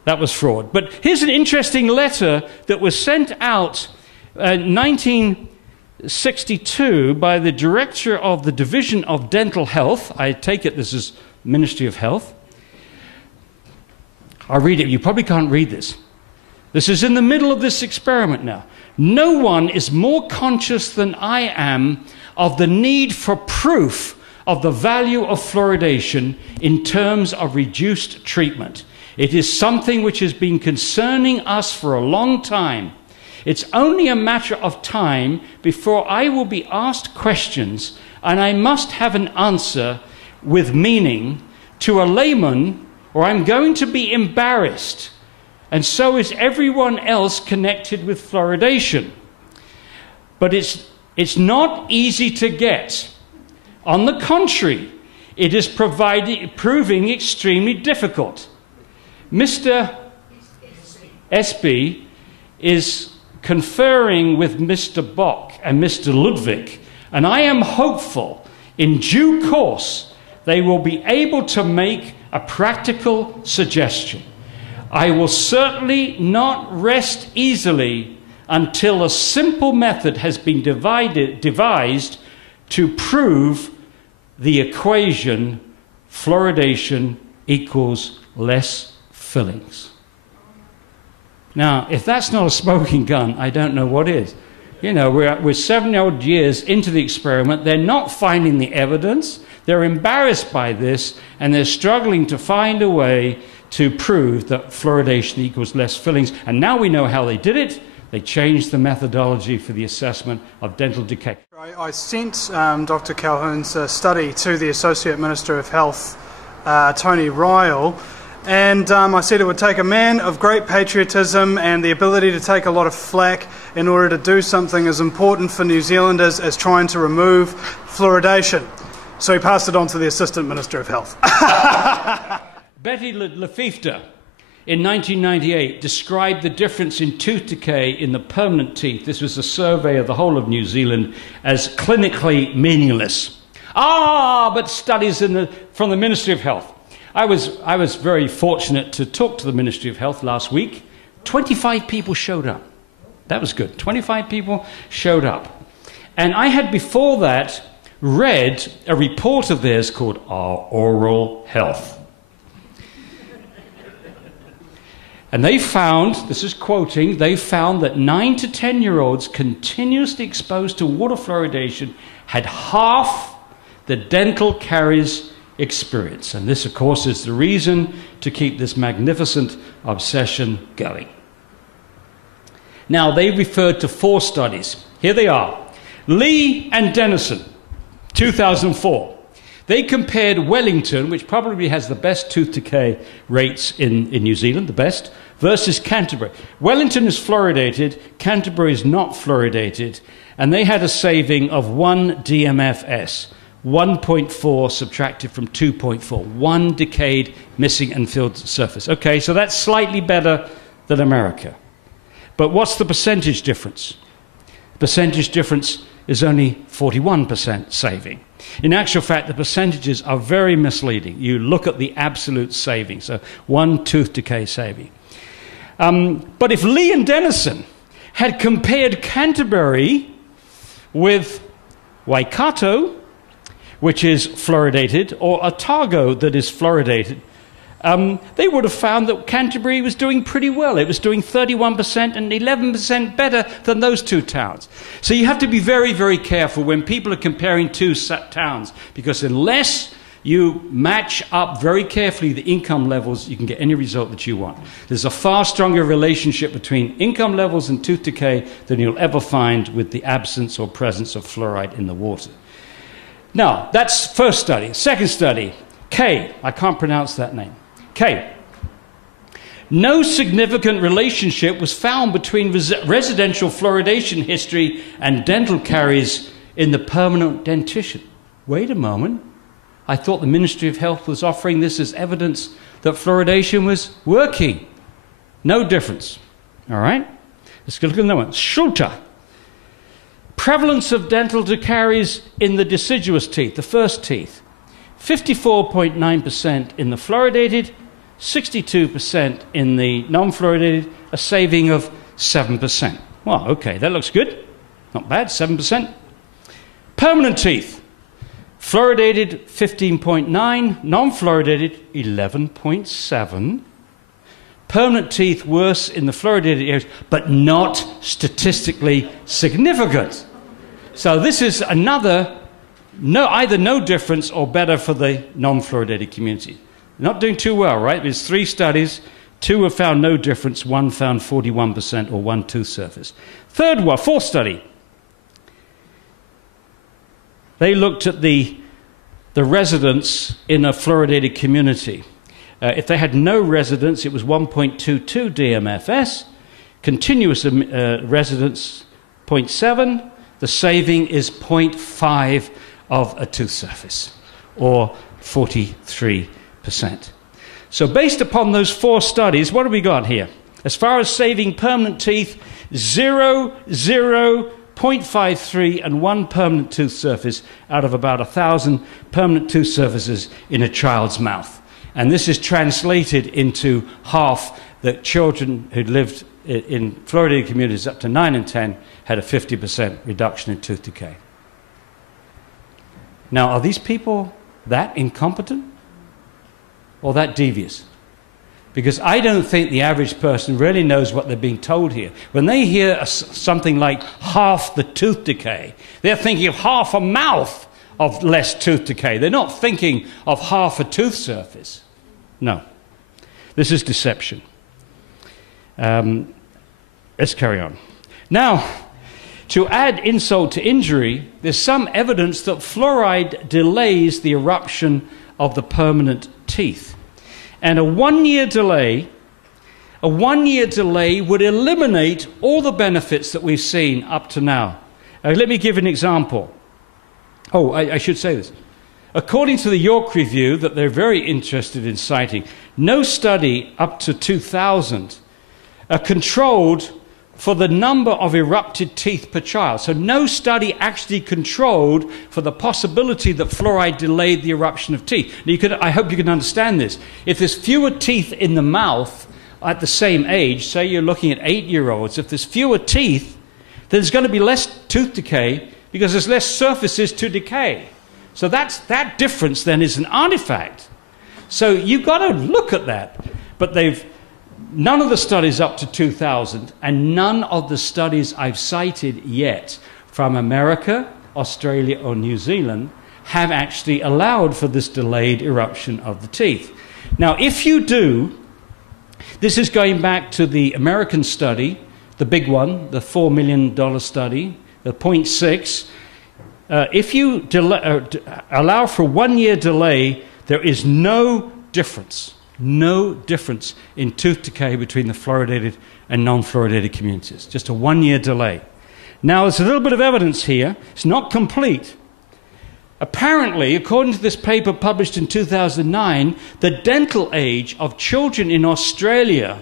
That was fraud. But here's an interesting letter that was sent out in 1962 by the director of the Division of Dental Health. I take it this is Ministry of Health. I'll read it. You probably can't read this. This is in the middle of this experiment now. No one is more conscious than I am of the need for proof of the value of fluoridation in terms of reduced treatment. It is something which has been concerning us for a long time. It's only a matter of time before I will be asked questions and I must have an answer with meaning to a layman, or I'm going to be embarrassed. And so is everyone else connected with fluoridation. But it's not easy to get. On the contrary, it is proving extremely difficult. Mr. Espy is conferring with Mr. Bock and Mr. Ludwig, and I am hopeful in due course they will be able to make a practical suggestion. I will certainly not rest easily until a simple method has been devised to prove the equation fluoridation equals less fillings. Now, if that's not a smoking gun, I don't know what is. You know, we're 7 years into the experiment. They're not finding the evidence. They're embarrassed by this, and they're struggling to find a way to prove that fluoridation equals less fillings. And now we know how they did it. They changed the methodology for the assessment of dental decay. I sent Dr. Calhoun's study to the Associate Minister of Health, Tony Ryle, and I said it would take a man of great patriotism and the ability to take a lot of flack in order to do something as important for New Zealanders as trying to remove fluoridation. So he passed it on to the Assistant Minister of Health. Betty Lefevre in 1998 described the difference in tooth decay in the permanent teeth. This was a survey of the whole of New Zealand as clinically meaningless. But studies from the Ministry of Health. I was very fortunate to talk to the Ministry of Health last week. 25 people showed up. That was good. 25 people showed up. And I had before that read a report of theirs called Our Oral Health. And they found, this is quoting, they found that 9 to 10-year-olds continuously exposed to water fluoridation had half the dental caries experience. And this, of course, is the reason to keep this magnificent obsession going. Now, they referred to 4 studies. Here they are. Lee and Dennison, 2004. They compared Wellington, which probably has the best tooth decay rates in New Zealand, the best, versus Canterbury. Wellington is fluoridated, Canterbury is not fluoridated, and they had a saving of 1 DMFS, 1.4 subtracted from 2.4, 1 decayed, missing and filled surface. Okay, so that's slightly better than America. But what's the percentage difference? The percentage difference is only 41% saving. In actual fact, the percentages are very misleading. You look at the absolute saving, so 1 tooth decay saving. But if Lee and Dennison had compared Canterbury with Waikato, which is fluoridated, or Otago that is fluoridated, they would have found that Canterbury was doing pretty well. It was doing 31% and 11% better than those 2 towns. So you have to be very, very careful when people are comparing 2 towns, because unless you match up very carefully the income levels, you can get any result that you want. There's a far stronger relationship between income levels and tooth decay than you'll ever find with the absence or presence of fluoride in the water. Now, that's first study. Second study, K. I can't pronounce that name. K. No significant relationship was found between residential fluoridation history and dental caries in the permanent dentition. Wait a moment. I thought the Ministry of Health was offering this as evidence that fluoridation was working. No difference. All right? Let's look at another one. Schulter. Prevalence of dental caries in the deciduous teeth, the first teeth. 54.9% in the fluoridated, 62% in the non-fluoridated, a saving of 7%. Well, okay, that looks good. Not bad, 7%. Permanent teeth. Fluoridated 15.9, non-fluoridated 11.7. Permanent teeth worse in the fluoridated areas, but not statistically significant. So this is another, either no difference or better for the non-fluoridated community. Not doing too well, right? There's 3 studies, 2 have found no difference, 1 found 41% or 1 tooth surface. Fourth study. They looked at the residents in a fluoridated community. If they had no residents, it was 1.22 DMFS. Continuous residents, 0.7. The saving is 0.5 of a tooth surface, or 43%. So based upon those 4 studies, what have we got here? As far as saving permanent teeth, 0, 0, 0.53 and 1 permanent tooth surface out of about 1,000 permanent tooth surfaces in a child's mouth. And this is translated into half that children who lived in fluoridated communities up to 9 and 10 had a 50% reduction in tooth decay. Now, are these people that incompetent or that devious? Because I don't think the average person really knows what they're being told here. When they hear something like half the tooth decay, they're thinking of half a mouth of less tooth decay. They're not thinking of half a tooth surface. No. This is deception. Let's carry on. Now, to add insult to injury, there's some evidence that fluoride delays the eruption of the permanent teeth. And a 1-year delay would eliminate all the benefits that we've seen up to now. Let me give an example. Oh, I should say this. According to the York Review, that they're very interested in citing, no study up to 2000 controlled for the number of erupted teeth per child. So no study actually controlled for the possibility that fluoride delayed the eruption of teeth. Now I hope you can understand this. If there's fewer teeth in the mouth at the same age, say you're looking at 8-year-olds, if there's fewer teeth, then there's going to be less tooth decay because there's less surfaces to decay. So that difference then is an artifact. So you've got to look at that. But none of the studies up to 2000 and none of the studies I've cited yet from America, Australia or New Zealand have actually allowed for this delayed eruption of the teeth. Now if you do, this is going back to the American study, the big one, the $4 million study, the 0.6. If you allow for 1-year delay, there is no difference in tooth decay between the fluoridated and non-fluoridated communities. Just a 1-year delay. Now, there's a little bit of evidence here. It's not complete. Apparently, according to this paper published in 2009, the dental age of children in Australia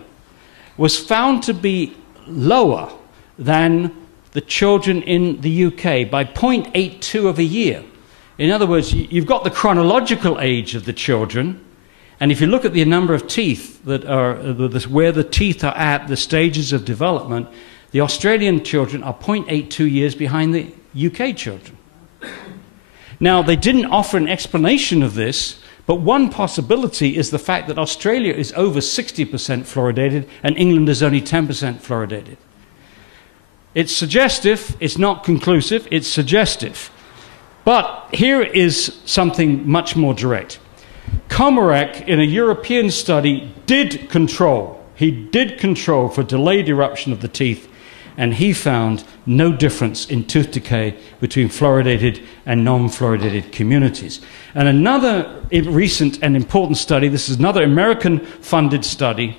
was found to be lower than the children in the UK by 0.82 of a year. In other words, you've got the chronological age of the children, and if you look at the number of teeth that are where the teeth are at, the stages of development, the Australian children are 0.82 years behind the UK children. Now, they didn't offer an explanation of this, but one possibility is the fact that Australia is over 60% fluoridated and England is only 10% fluoridated. It's suggestive, it's not conclusive, it's suggestive. But here is something much more direct. Komarek, in a European study, did control for delayed eruption of the teeth, and he found no difference in tooth decay between fluoridated and non-fluoridated communities. And another recent and important study, this is another American-funded study,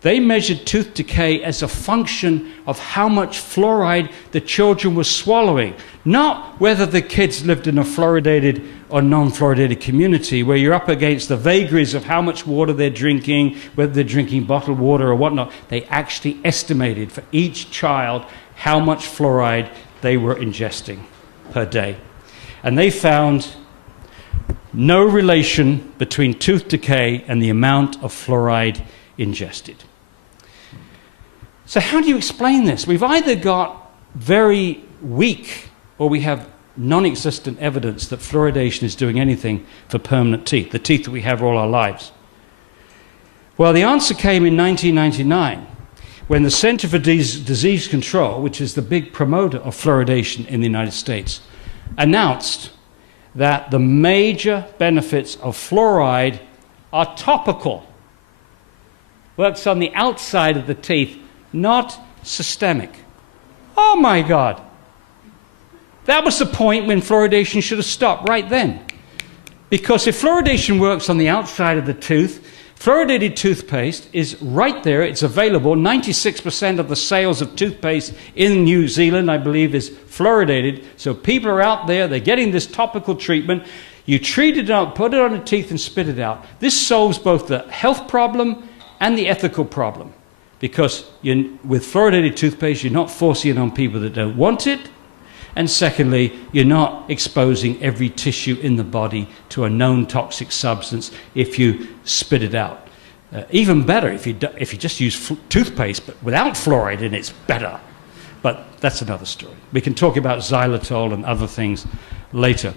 they measured tooth decay as a function of how much fluoride the children were swallowing, not whether the kids lived in a fluoridated or non-fluoridated community where you're up against the vagaries of how much water they're drinking, whether they're drinking bottled water or whatnot. They actually estimated for each child how much fluoride they were ingesting per day. And they found no relation between tooth decay and the amount of fluoride ingested. So how do you explain this? We've either got very weak or we have non-existent evidence that fluoridation is doing anything for permanent teeth, the teeth that we have all our lives. Well, the answer came in 1999 when the Center for Disease Control, which is the big promoter of fluoridation in the United States, announced that the major benefits of fluoride are topical. Works on the outside of the teeth, not systemic. Oh my God. That was the point when fluoridation should have stopped right then. Because if fluoridation works on the outside of the tooth, fluoridated toothpaste is right there. It's available. 96% of the sales of toothpaste in New Zealand, I believe, is fluoridated. So people are out there, they're getting this topical treatment. You treat it out, put it on the teeth and spit it out. This solves both the health problem and the ethical problem. Because with fluoridated toothpaste, you're not forcing it on people that don't want it. And secondly, you're not exposing every tissue in the body to a known toxic substance if you spit it out. Even better if you just use toothpaste, but without fluoride in it's better. But that's another story. We can talk about xylitol and other things later.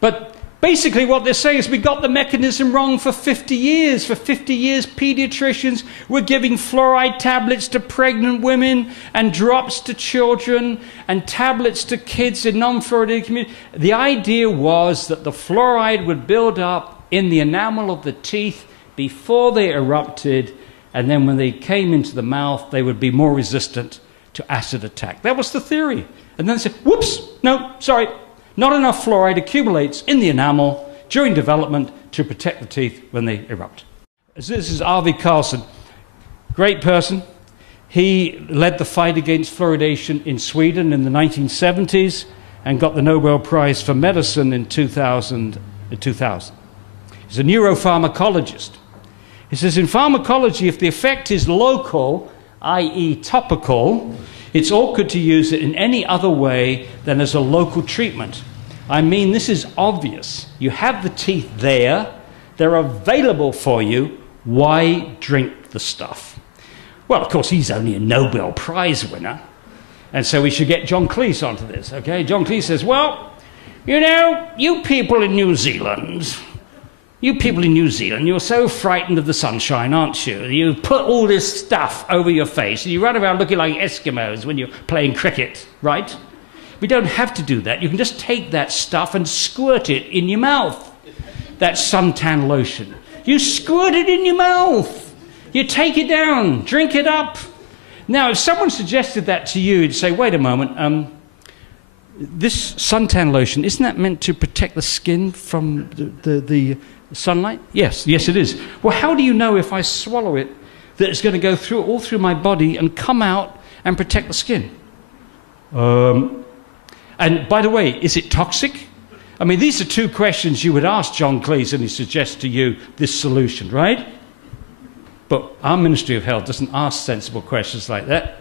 But basically what they're saying is we got the mechanism wrong for 50 years. For 50 years, pediatricians were giving fluoride tablets to pregnant women and drops to children and tablets to kids in non-fluoridated communities. The idea was that the fluoride would build up in the enamel of the teeth before they erupted, and then when they came into the mouth, they would be more resistant to acid attack. That was the theory. And then they said, whoops, no, sorry. Not enough fluoride accumulates in the enamel during development to protect the teeth when they erupt. This is Arvid Carlsson, great person. He led the fight against fluoridation in Sweden in the 1970s and got the Nobel Prize for Medicine in 2000. He's a neuropharmacologist. He says, in pharmacology, if the effect is local, i.e. topical, it's awkward to use it in any other way than as a local treatment. I mean, this is obvious. You have the teeth there. They're available for you. Why drink the stuff? Well, of course, he's only a Nobel Prize winner. And so we should get John Cleese onto this, okay? John Cleese says, well, you know, you people in New Zealand, you're so frightened of the sunshine, aren't you? You put all this stuff over your face and you run around looking like Eskimos when you're playing cricket, right? We don't have to do that. You can just take that stuff and squirt it in your mouth. That suntan lotion. You squirt it in your mouth. You take it down, drink it up. Now, if someone suggested that to you, you'd say, wait a moment, this suntan lotion, isn't that meant to protect the skin from the sunlight? Yes, it is. Well, how do you know if I swallow it that it's going to go all through my body and come out and protect the skin? And by the way, is it toxic? I mean, these are two questions you would ask John Cleese and he suggests to you this solution, right? But our Ministry of Health doesn't ask sensible questions like that.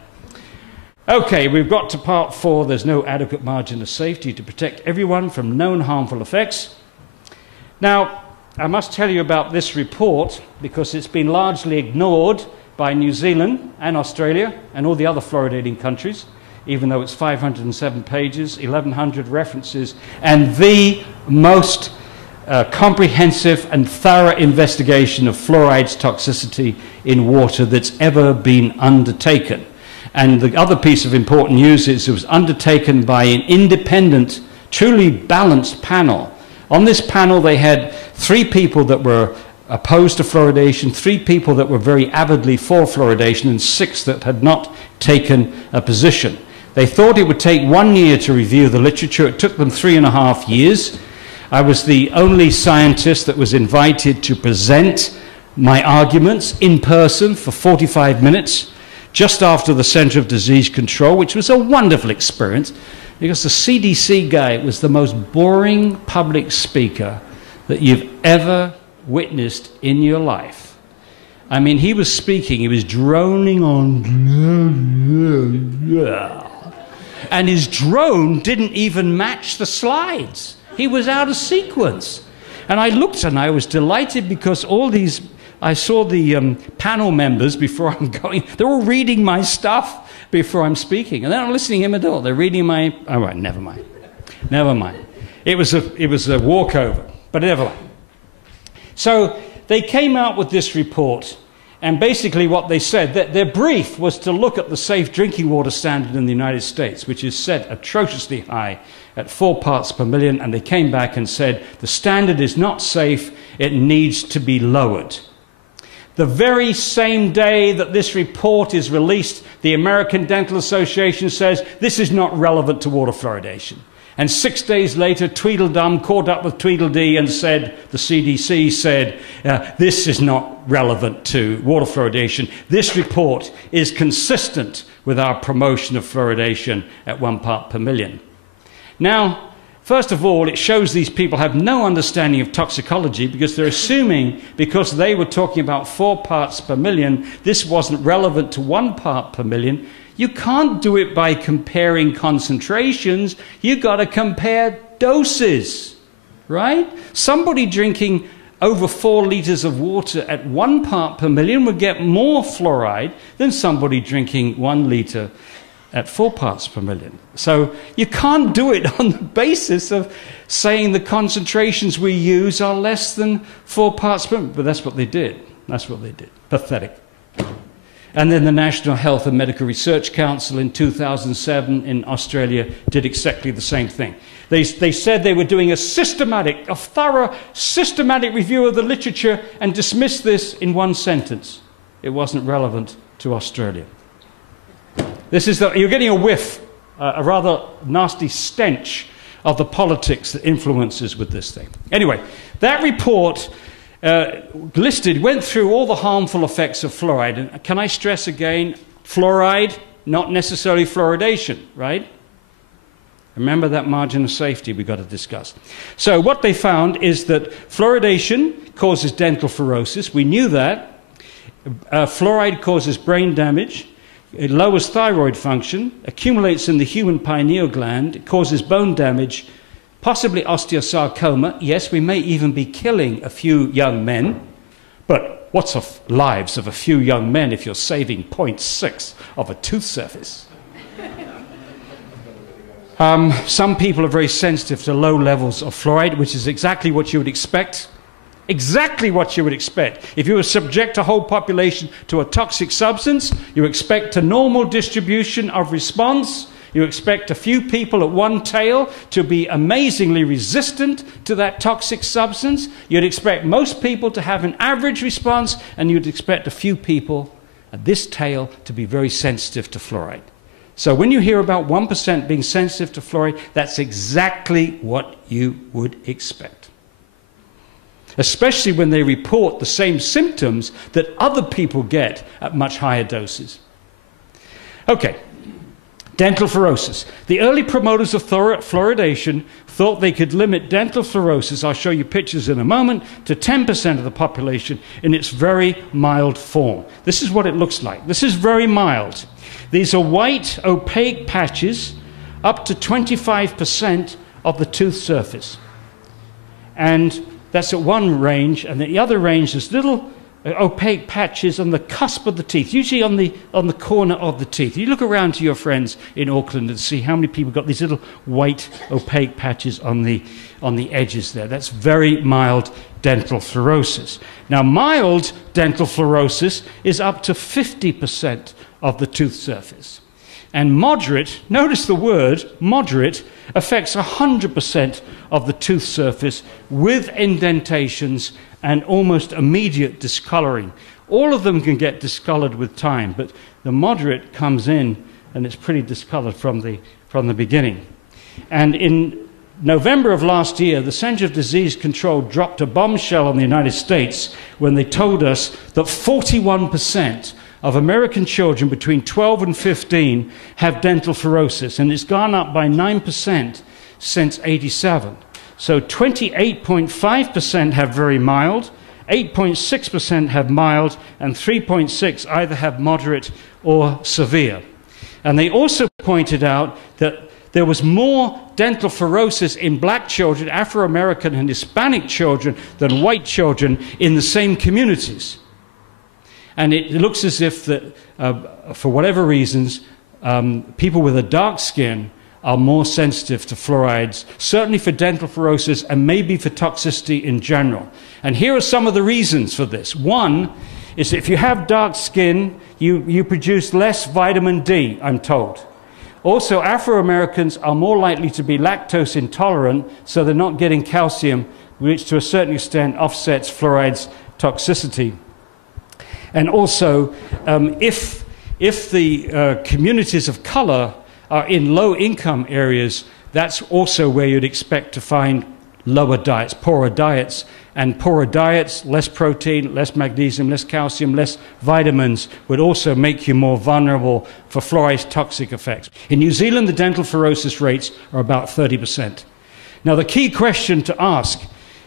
Okay, we've got to part 4. There's no adequate margin of safety to protect everyone from known harmful effects. Now, I must tell you about this report because it's been largely ignored by New Zealand and Australia and all the other fluoridating countries, even though it's 507 pages, 1,100 references, and the most comprehensive and thorough investigation of fluoride's toxicity in water that's ever been undertaken. And the other piece of important news is it was undertaken by an independent, truly balanced panel. On this panel, they had 3 people that were opposed to fluoridation, 3 people that were very avidly for fluoridation, and 6 that had not taken a position. They thought it would take 1 year to review the literature. It took them 3.5 years. I was the only scientist that was invited to present my arguments in person for 45 minutes, just after the Center of Disease Control, which was a wonderful experience, because the CDC guy was the most boring public speaker that you've ever witnessed in your life. I mean, he was speaking, he was droning on, and his drone didn't even match the slides. He was out of sequence. And I looked and I was delighted because I saw the panel members before I'm going, they're all reading my stuff before I'm speaking. And they're not listening to him at all. They're reading my, all right, never mind. Never mind. It was a walkover, but never mind. So they came out with this report, and basically what they said, that their brief was to look at the safe drinking water standard in the United States, which is set atrociously high at 4 parts per million, and they came back and said the standard is not safe, it needs to be lowered. The very same day that this report is released, the American Dental Association says this is not relevant to water fluoridation. And 6 days later, Tweedledum caught up with Tweedledee and said, the CDC said, this is not relevant to water fluoridation. This report is consistent with our promotion of fluoridation at 1 part per million. Now, first of all, it shows these people have no understanding of toxicology because they're assuming because they were talking about 4 parts per million, this wasn't relevant to 1 part per million. You can't do it by comparing concentrations. You've got to compare doses, right? Somebody drinking over 4 liters of water at 1 part per million would get more fluoride than somebody drinking 1 liter at 4 parts per million. So you can't do it on the basis of saying the concentrations we use are less than 4 parts per million. But that's what they did. That's what they did. Pathetic. And then the National Health and Medical Research Council in 2007 in Australia did exactly the same thing. They said they were doing a thorough, systematic review of the literature and dismissed this in 1 sentence. It wasn't relevant to Australia. You're getting a whiff, a rather nasty stench of the politics that influences with this thing. Anyway, that report went through all the harmful effects of fluoride. And can I stress again, fluoride, not necessarily fluoridation, right? Remember that margin of safety we've got to discuss. So what they found is that fluoridation causes dental fluorosis. We knew that. Fluoride causes brain damage. It lowers thyroid function, accumulates in the human pineal gland, it causes bone damage, possibly osteosarcoma. Yes, we may even be killing a few young men. But what's the lives of a few young men if you're saving 0.6 of a tooth surface? Some people are very sensitive to low levels of fluoride, which is exactly what you would expect. Exactly what you would expect. If you were subject a whole population to a toxic substance, you expect a normal distribution of response. You expect a few people at one tail to be amazingly resistant to that toxic substance. You'd expect most people to have an average response, and you'd expect a few people at this tail to be very sensitive to fluoride. So when you hear about 1% being sensitive to fluoride, that's exactly what you would expect. Especially when they report the same symptoms that other people get at much higher doses. Okay. Dental fluorosis. The early promoters of fluoridation thought they could limit dental fluorosis, I'll show you pictures in a moment, to 10% of the population in its very mild form. This is what it looks like. This is very mild. These are white, opaque patches up to 25% of the tooth surface. And that's at one range, and the other range is little opaque patches on the cusp of the teeth, usually on the corner of the teeth. You look around to your friends in Auckland and see how many people got these little white opaque patches on the edges there. That's very mild dental fluorosis. Now, mild dental fluorosis is up to 50% of the tooth surface. And moderate, notice the word, moderate, affects 100% of the tooth surface with indentations and almost immediate discoloring. All of them can get discolored with time, but the moderate comes in and it's pretty discolored from the beginning. And in November of last year, the Center of Disease Control dropped a bombshell on the United States when they told us that 41% of American children between 12 and 15 have dental fluorosis, and it's gone up by 9% since '87. So 28.5% have very mild, 8.6% have mild, and 3.6% either have moderate or severe. And they also pointed out that there was more dental fluorosis in black children, Afro-American and Hispanic children, than white children in the same communities. And it looks as if that, for whatever reasons, people with a dark skin are more sensitive to fluorides, certainly for dental fluorosis and maybe for toxicity in general. And here are some of the reasons for this. One is if you have dark skin, you produce less vitamin D, I'm told. Also, Afro-Americans are more likely to be lactose intolerant, so they're not getting calcium, which to a certain extent offsets fluoride's toxicity. And also, if the communities of color are in low-income areas, that's also where you'd expect to find lower diets, poorer diets. And poorer diets, less protein, less magnesium, less calcium, less vitamins, would also make you more vulnerable for fluoride's toxic effects. In New Zealand, the dental fluorosis rates are about 30%. Now, the key question to ask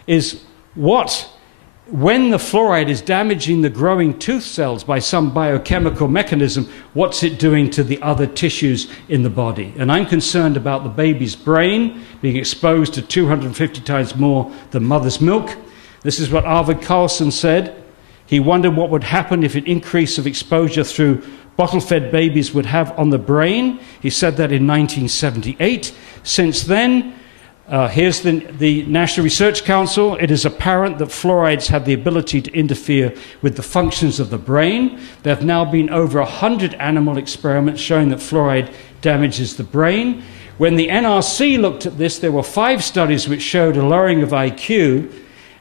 is when the fluoride is damaging the growing tooth cells by some biochemical mechanism, what's it doing to the other tissues in the body? And I'm concerned about the baby's brain being exposed to 250 times more than mother's milk. This is what Arvid Carlson said. He wondered what would happen if an increase of exposure through bottle-fed babies would have on the brain. He said that in 1978. Since then, here's the National Research Council. It is apparent that fluorides have the ability to interfere with the functions of the brain. There have now been over 100 animal experiments showing that fluoride damages the brain. When the NRC looked at this, there were 5 studies which showed a lowering of IQ,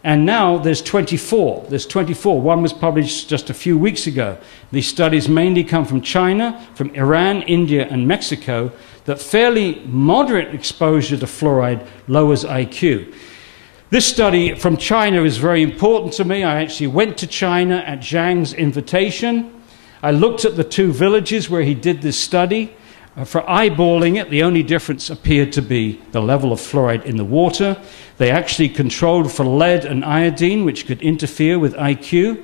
and now there's 24. There's 24. One was published just a few weeks ago. These studies mainly come from China, from Iran, India, and Mexico, that fairly moderate exposure to fluoride lowers IQ. This study from China is very important to me. I actually went to China at Zhang's invitation. I looked at the 2 villages where he did this study. For eyeballing it, the only difference appeared to be the level of fluoride in the water. They actually controlled for lead and iodine, which could interfere with IQ.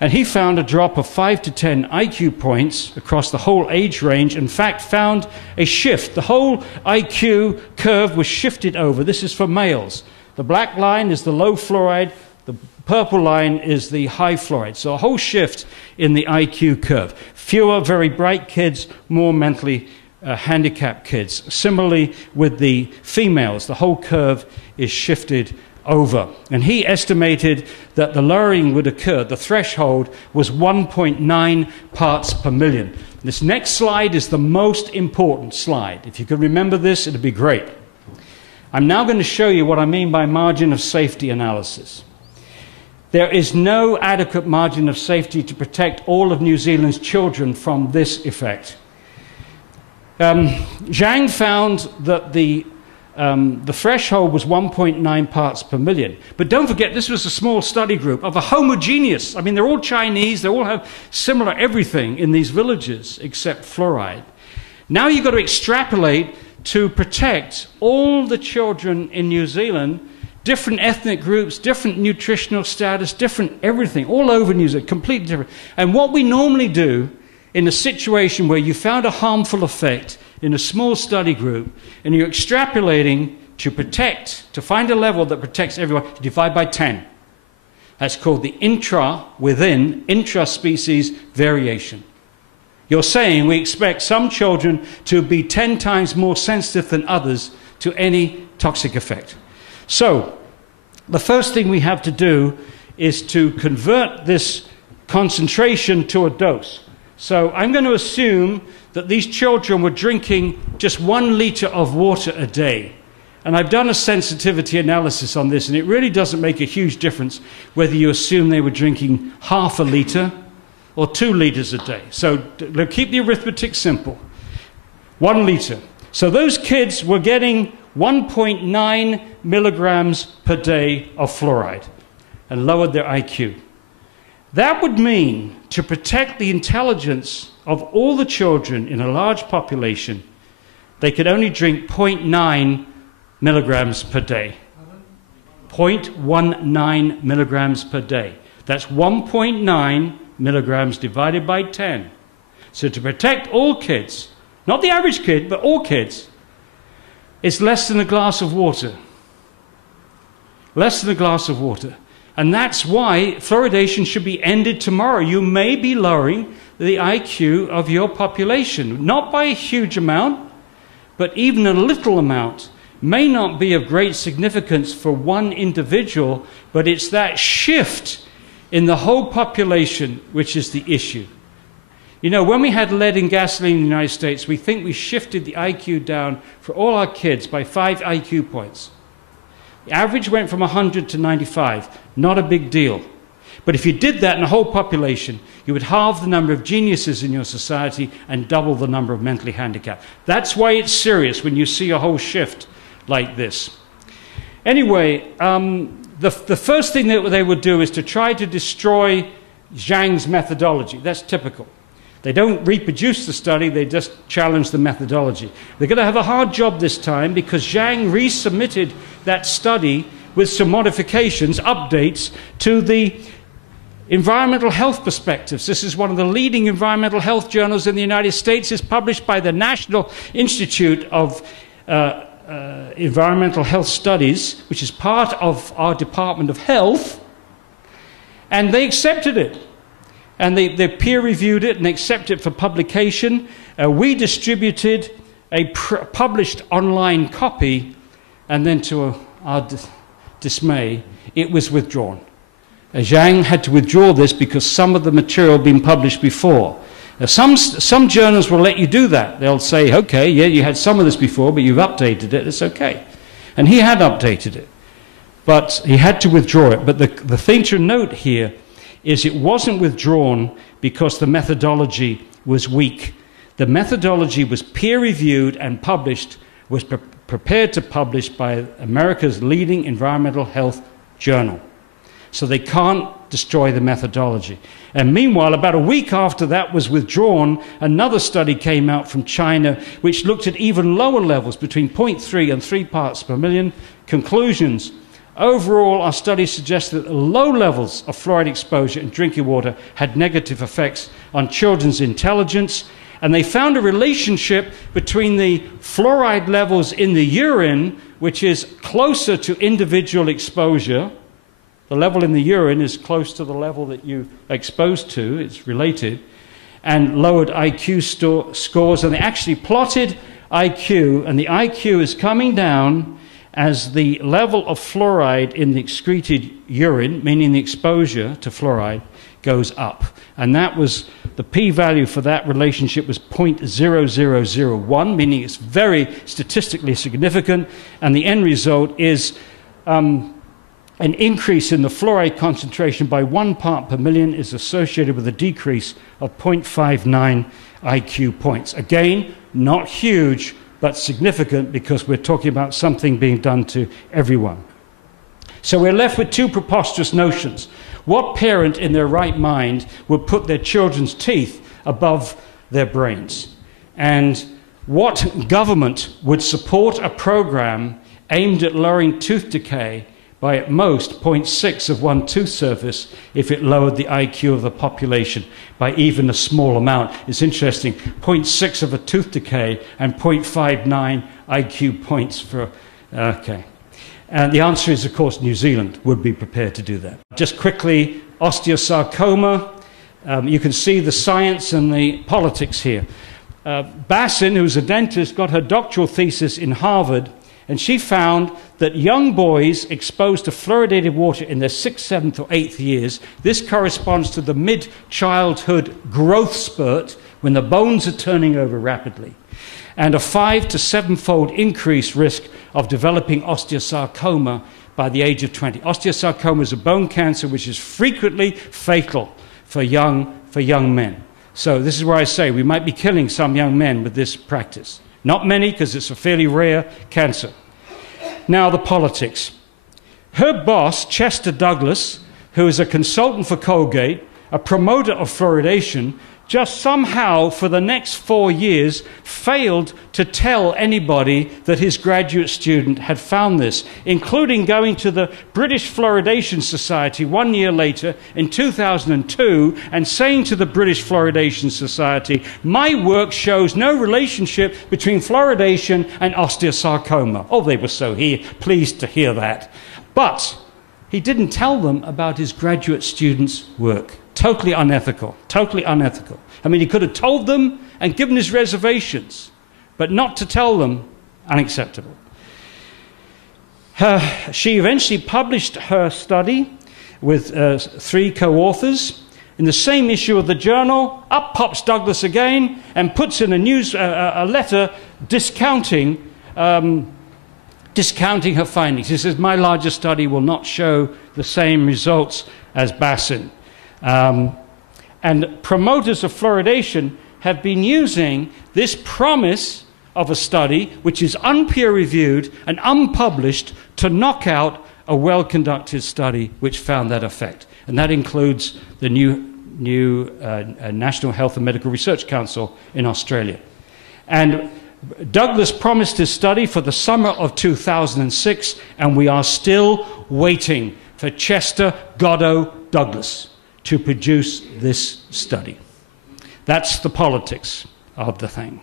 And he found a drop of 5 to 10 IQ points across the whole age range. In fact, found a shift. The whole IQ curve was shifted over. This is for males. The black line is the low fluoride. The purple line is the high fluoride. So a whole shift in the IQ curve. Fewer very bright kids, more mentally handicapped kids. Similarly with the females, the whole curve is shifted over. And he estimated that the lowering would occur, the threshold was 1.9 parts per million. This next slide is the most important slide. If you could remember this, it would be great. I'm now going to show you what I mean by margin of safety analysis. There is no adequate margin of safety to protect all of New Zealand's children from this effect. Zhang found that the threshold was 1.9 parts per million. But don't forget, this was a small study group of a homogeneous, I mean, they're all Chinese, they all have similar everything in these villages except fluoride. Now you've got to extrapolate to protect all the children in New Zealand, different ethnic groups, different nutritional status, different everything, all over New Zealand, completely different. And what we normally do in a situation where you found a harmful effect in a small study group, and you're extrapolating to protect, to find a level that protects everyone, you divide by 10. That's called the intra-species variation. You're saying we expect some children to be 10 times more sensitive than others to any toxic effect. So, the first thing we have to do is to convert this concentration to a dose. So, I'm going to assume that these children were drinking just 1 liter of water a day. And I've done a sensitivity analysis on this, and it really doesn't make a huge difference whether you assume they were drinking half a liter or 2 liters a day. So keep the arithmetic simple. 1 liter. So those kids were getting 1.9 milligrams per day of fluoride and lowered their IQ. That would mean, to protect the intelligence of all the children in a large population, they could only drink 0.9 milligrams per day. 0.19 milligrams per day. That's 1.9 milligrams divided by 10. So to protect all kids, not the average kid, but all kids, It's less than a glass of water. Less than a glass of water. And that's why fluoridation should be ended tomorrow. You may be lowering the IQ of your population, not by a huge amount, but even a little amount may not be of great significance for one individual, but it's that shift in the whole population which is the issue. You know, when we had lead in gasoline in the United States, we think we shifted the IQ down for all our kids by 5 IQ points. The average went from 100 to 95, not a big deal. But if you did that in the whole population, you would halve the number of geniuses in your society and double the number of mentally handicapped. That's why it's serious when you see a whole shift like this. Anyway, the first thing that they would do is to try to destroy Zhang's methodology. That's typical. They don't reproduce the study, they just challenge the methodology. They're going to have a hard job this time because Zhang resubmitted that study with some modifications, updates to the environmental health perspectives. This is one of the leading environmental health journals in the United States. It's published by the National Institute of Environmental Health Studies, which is part of our Department of Health, and they accepted it. And they peer-reviewed it and accepted it for publication. We distributed a published online copy, and then to our dismay, it was withdrawn. Zhang had to withdraw this because some of the material had been published before. Now, some journals will let you do that. They'll say, okay, yeah, you had some of this before, but you've updated it, it's okay. And he had updated it, but he had to withdraw it. But the thing to note here is it wasn't withdrawn because the methodology was weak. The methodology was peer-reviewed and published, was prepared to publish by America's leading environmental health journal. So they can't destroy the methodology. And meanwhile, about a week after that was withdrawn, another study came out from China which looked at even lower levels, between 0.3 and 3 parts per million. Conclusions: overall, our study suggested that low levels of fluoride exposure in drinking water had negative effects on children's intelligence, and they found a relationship between the fluoride levels in the urine, which is closer to individual exposure. The level in the urine is close to the level that you are exposed to, it's related, and lowered IQ scores, and they actually plotted IQ, and the IQ is coming down as the level of fluoride in the excreted urine, meaning the exposure to fluoride, goes up. And that was, the p-value for that relationship was 0.0001, meaning it's very statistically significant, and the end result is an increase in the fluoride concentration by 1 part per million is associated with a decrease of 0.59 IQ points. Again, not huge, but significant because we're talking about something being done to everyone. So we're left with two preposterous notions. What parent in their right mind would put their children's teeth above their brains? And what government would support a program aimed at lowering tooth decay by at most 0.6 of one tooth surface if it lowered the IQ of the population by even a small amount? It's interesting, 0.6 of a tooth decay and 0.59 IQ points for, okay. And the answer is, of course, New Zealand would be prepared to do that. Just quickly, osteosarcoma. You can see the science and the politics here. Bassin, who's a dentist, got her doctoral thesis in Harvard, and she found that young boys exposed to fluoridated water in their 6th, 7th, or 8th years, this corresponds to the mid-childhood growth spurt when the bones are turning over rapidly, and a 5 to 7-fold increased risk of developing osteosarcoma by the age of 20. Osteosarcoma is a bone cancer which is frequently fatal for young men. So this is where I say we might be killing some young men with this practice. Not many, because it's a fairly rare cancer. Now the politics. Her boss, Chester Douglas, who is a consultant for Colgate, a promoter of fluoridation, just somehow for the next 4 years failed to tell anybody that his graduate student had found this, including going to the British Fluoridation Society 1 year later in 2002 and saying to the British Fluoridation Society, my work shows no relationship between fluoridation and osteosarcoma. Oh, they were so pleased to hear that. But he didn't tell them about his graduate student's work. Totally unethical, totally unethical. I mean, he could have told them and given his reservations, but not to tell them, unacceptable. She eventually published her study with 3 co-authors. In the same issue of the journal, up pops Douglas again and puts in a letter discounting her findings. He says, my larger study will not show the same results as Bassin. And promoters of fluoridation have been using this promise of a study, which is unpeer-reviewed and unpublished, to knock out a well-conducted study which found that effect. And that includes the new National Health and Medical Research Council in Australia. And Douglas promised his study for the summer of 2006, and we are still waiting for Chester Goddo Douglas to produce this study. That's the politics of the thing.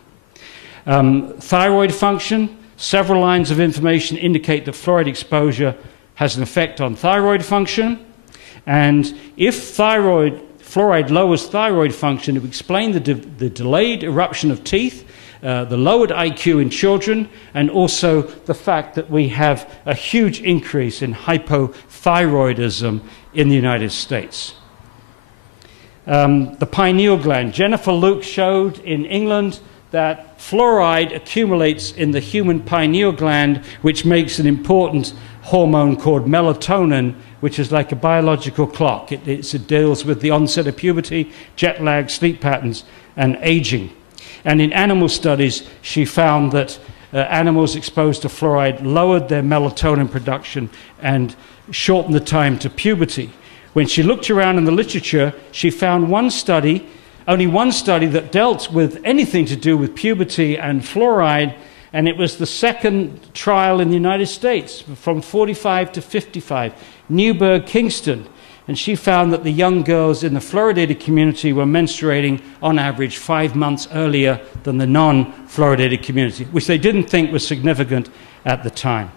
Thyroid function, several lines of information indicate that fluoride exposure has an effect on thyroid function, and if fluoride lowers thyroid function, it would explain the delayed eruption of teeth, the lowered IQ in children, and also the fact that we have a huge increase in hypothyroidism in the United States. The pineal gland. Jennifer Luke showed in England that fluoride accumulates in the human pineal gland, which makes an important hormone called melatonin, which is like a biological clock. It deals with the onset of puberty, jet lag, sleep patterns, and aging. And in animal studies, she found that animals exposed to fluoride lowered their melatonin production and shortened the time to puberty. When she looked around in the literature, she found only one study that dealt with anything to do with puberty and fluoride, and it was the second trial in the United States, from 45 to 55, Newburgh, Kingston. And she found that the young girls in the fluoridated community were menstruating on average 5 months earlier than the non-fluoridated community, which they didn't think was significant at the time.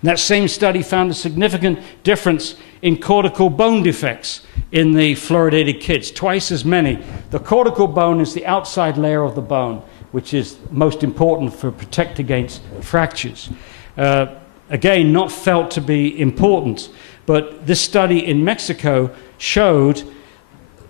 And that same study found a significant difference in cortical bone defects in the fluoridated kids, twice as many. The cortical bone is the outside layer of the bone, which is most important for protect against fractures. Again, not felt to be important, but this study in Mexico showed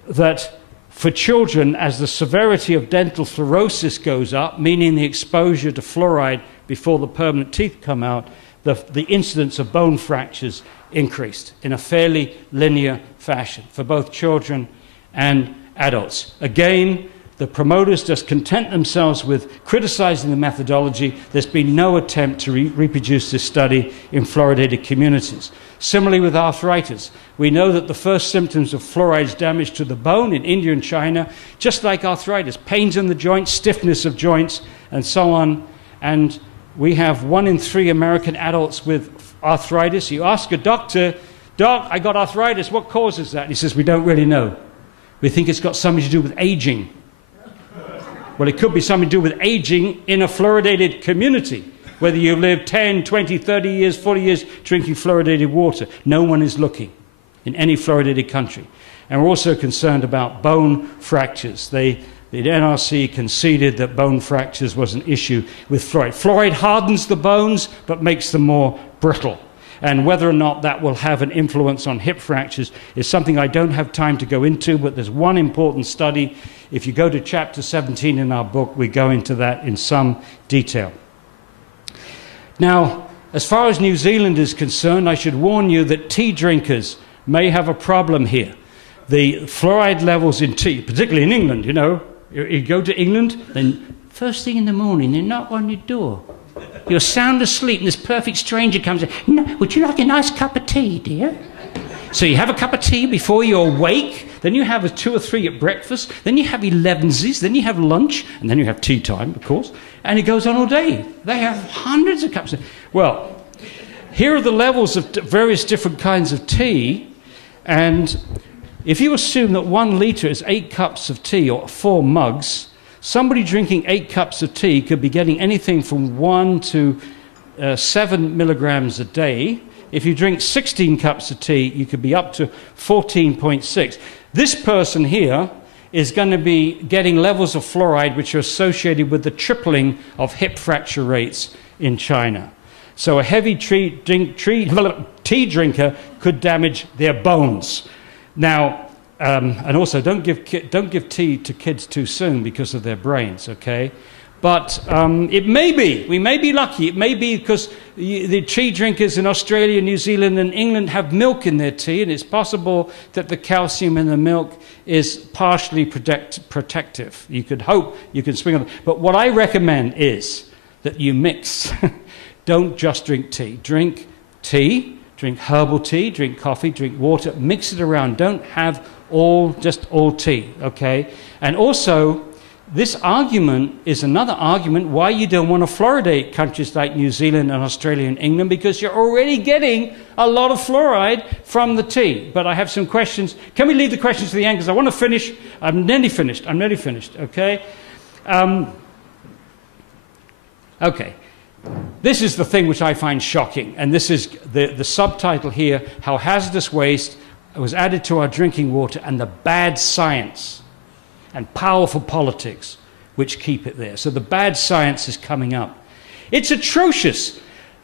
that for children, as the severity of dental fluorosis goes up, meaning the exposure to fluoride before the permanent teeth come out, the incidence of bone fractures increased in a fairly linear fashion for both children and adults. Again, the promoters just content themselves with criticizing the methodology. There's been no attempt to reproduce this study in fluoridated communities. Similarly with arthritis, we know that the first symptoms of fluoride is damage to the bone in India and China, just like arthritis, pains in the joints, stiffness of joints, and so on. And we have 1 in 3 American adults with arthritis. You ask a doctor, Doc, I got arthritis, what causes that? And he says, we don't really know. We think it's got something to do with aging. Well, it could be something to do with aging in a fluoridated community, whether you live 10, 20, 30 years, 40 years drinking fluoridated water. No one is looking in any fluoridated country. And we're also concerned about bone fractures. The NRC conceded that bone fractures was an issue with fluoride. Fluoride hardens the bones, but makes them more brittle. And whether or not that will have an influence on hip fractures is something I don't have time to go into, but there's one important study. If you go to chapter 17 in our book, we go into that in some detail. Now, as far as New Zealand is concerned, I should warn you that tea drinkers may have a problem here. The fluoride levels in tea, particularly in England, you know, you go to England, then first thing in the morning, they knock on your door. You're sound asleep, and this perfect stranger comes in. No, would you like a nice cup of tea, dear? So you have a cup of tea before you're awake, then you have a 2 or 3 at breakfast, then you have 11s, then you have lunch, and then you have tea time, of course, and it goes on all day. They have hundreds of cups. Well, here are the levels of various different kinds of tea, and if you assume that 1 litre is 8 cups of tea, or 4 mugs, somebody drinking 8 cups of tea could be getting anything from 1 to 7 milligrams a day. If you drink 16 cups of tea, you could be up to 14.6. This person here is going to be getting levels of fluoride which are associated with the tripling of hip fracture rates in China. So a heavy tea drinker could damage their bones. Now, and also don't give tea to kids too soon because of their brains, okay? But it may be, we may be lucky, it may be because the tea drinkers in Australia, New Zealand and England have milk in their tea, and it's possible that the calcium in the milk is partially protective. You could hope you can swing on it. But what I recommend is that you mix. Don't just drink tea. Drink tea, drink herbal tea, drink coffee, drink water, mix it around. Don't have just all tea, okay? And also, this argument is another argument why you don't want to fluoridate countries like New Zealand and Australia and England, because you're already getting a lot of fluoride from the tea. But I have some questions. Can we leave the questions to the end? Because I want to finish. I'm nearly finished, okay? Okay. This is the thing which I find shocking, and this is the subtitle here, How Hazardous Waste was Added to Our Drinking Water and the Bad Science and Powerful Politics which keep it there. So the bad science is coming up. It's atrocious.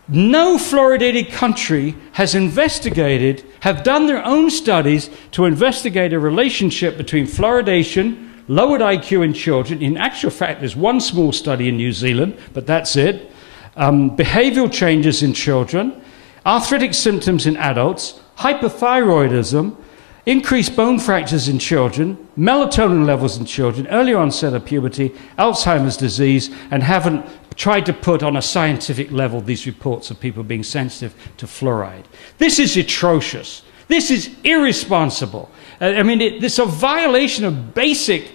No fluoridated country has have done their own studies to investigate a relationship between fluoridation, lowered IQ in children. In actual fact, there's one small study in New Zealand, but that's it. Behavioral changes in children, arthritic symptoms in adults, hypothyroidism, increased bone fractures in children, melatonin levels in children, early onset of puberty, Alzheimer's disease, and haven't tried to put on a scientific level these reports of people being sensitive to fluoride. This is atrocious. This is irresponsible. I mean, it's a violation of basic,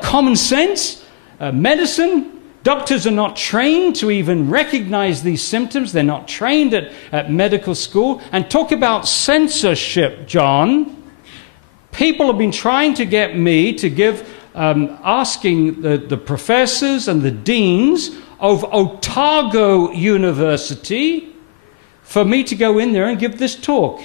common sense, medicine. Doctors are not trained to even recognize these symptoms. They're not trained at medical school. And talk about censorship, John. People have been trying to get me to give, asking the professors and the deans of Otago University for me to go in there and give this talk.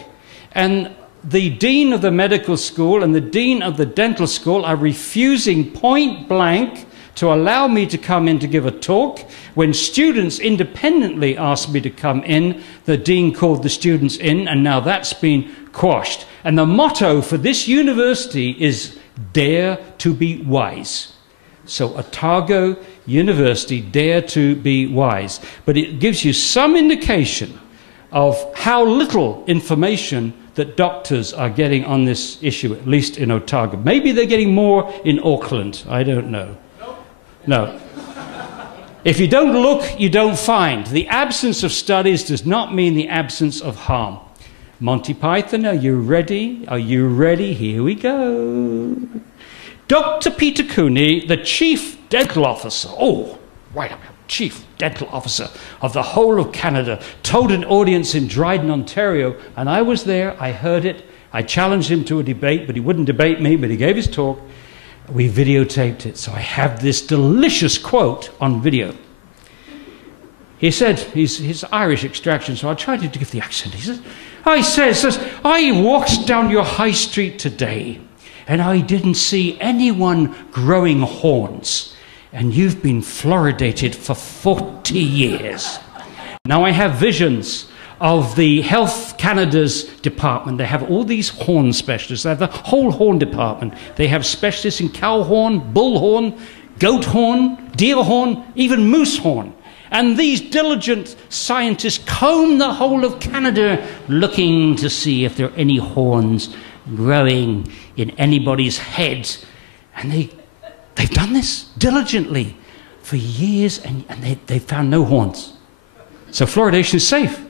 And the dean of the medical school and the dean of the dental school are refusing point blank to allow me to come in to give a talk. When students independently asked me to come in, the dean called the students in, and now that's been quashed. And the motto for this university is Dare to be Wise. So Otago University, Dare to be Wise. But it gives you some indication of how little information that doctors are getting on this issue, at least in Otago. Maybe they're getting more in Auckland, I don't know. No. If you don't look, you don't find. The absence of studies does not mean the absence of harm. Monty Python, are you ready? Are you ready? Here we go. Dr. Peter Cooney, the Chief Dental Officer, Chief Dental Officer of the whole of Canada, told an audience in Dryden, Ontario, and I was there, I heard it, I challenged him to a debate, but he wouldn't debate me, but he gave his talk. We videotaped it, so I have this delicious quote on video. He said, his Irish extraction, so I tried to give the accent. He says, I walked down your high street today, and I didn't see anyone growing horns, and you've been fluoridated for 40 years. Now I have visions of the Health Canada's department. They have all these horn specialists. They have the whole horn department. They have specialists in cow horn, bull horn, goat horn, deer horn, even moose horn. And these diligent scientists comb the whole of Canada looking to see if there are any horns growing in anybody's head. And they've done this diligently for years, and they found no horns. So fluoridation is safe.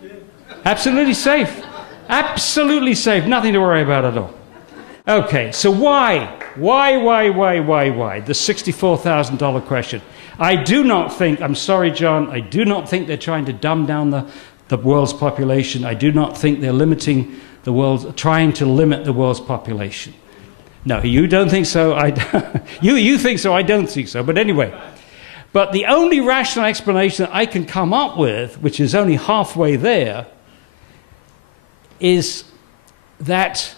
Absolutely safe. Absolutely safe. Nothing to worry about at all. Okay, so why? Why? The $64,000 question. I do not think, I'm sorry, John, I do not think they're trying to dumb down the world's population. I do not think they're trying to limit the world's population. No, you don't think so. You think so, I don't think so. But anyway, but the only rational explanation that I can come up with, which is only halfway there, is that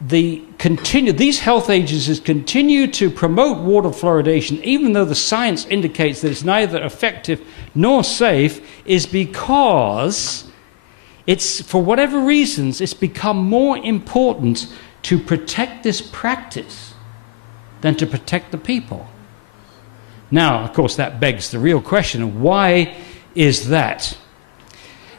these health agencies continue to promote water fluoridation, even though the science indicates that it's neither effective nor safe, is because it's, for whatever reasons, it's become more important to protect this practice than to protect the people. Now, of course, that begs the real question, why is that?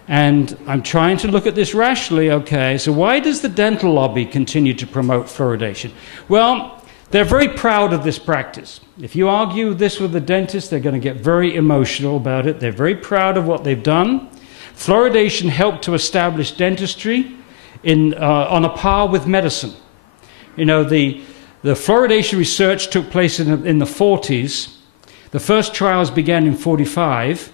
And I'm trying to look at this rationally, okay, so why does the dental lobby continue to promote fluoridation? Well, they're very proud of this practice. If you argue this with the dentist, they're going to get very emotional about it. They're very proud of what they've done. Fluoridation helped to establish dentistry on a par with medicine. You know, the fluoridation research took place in the 40s. The first trials began in 1945.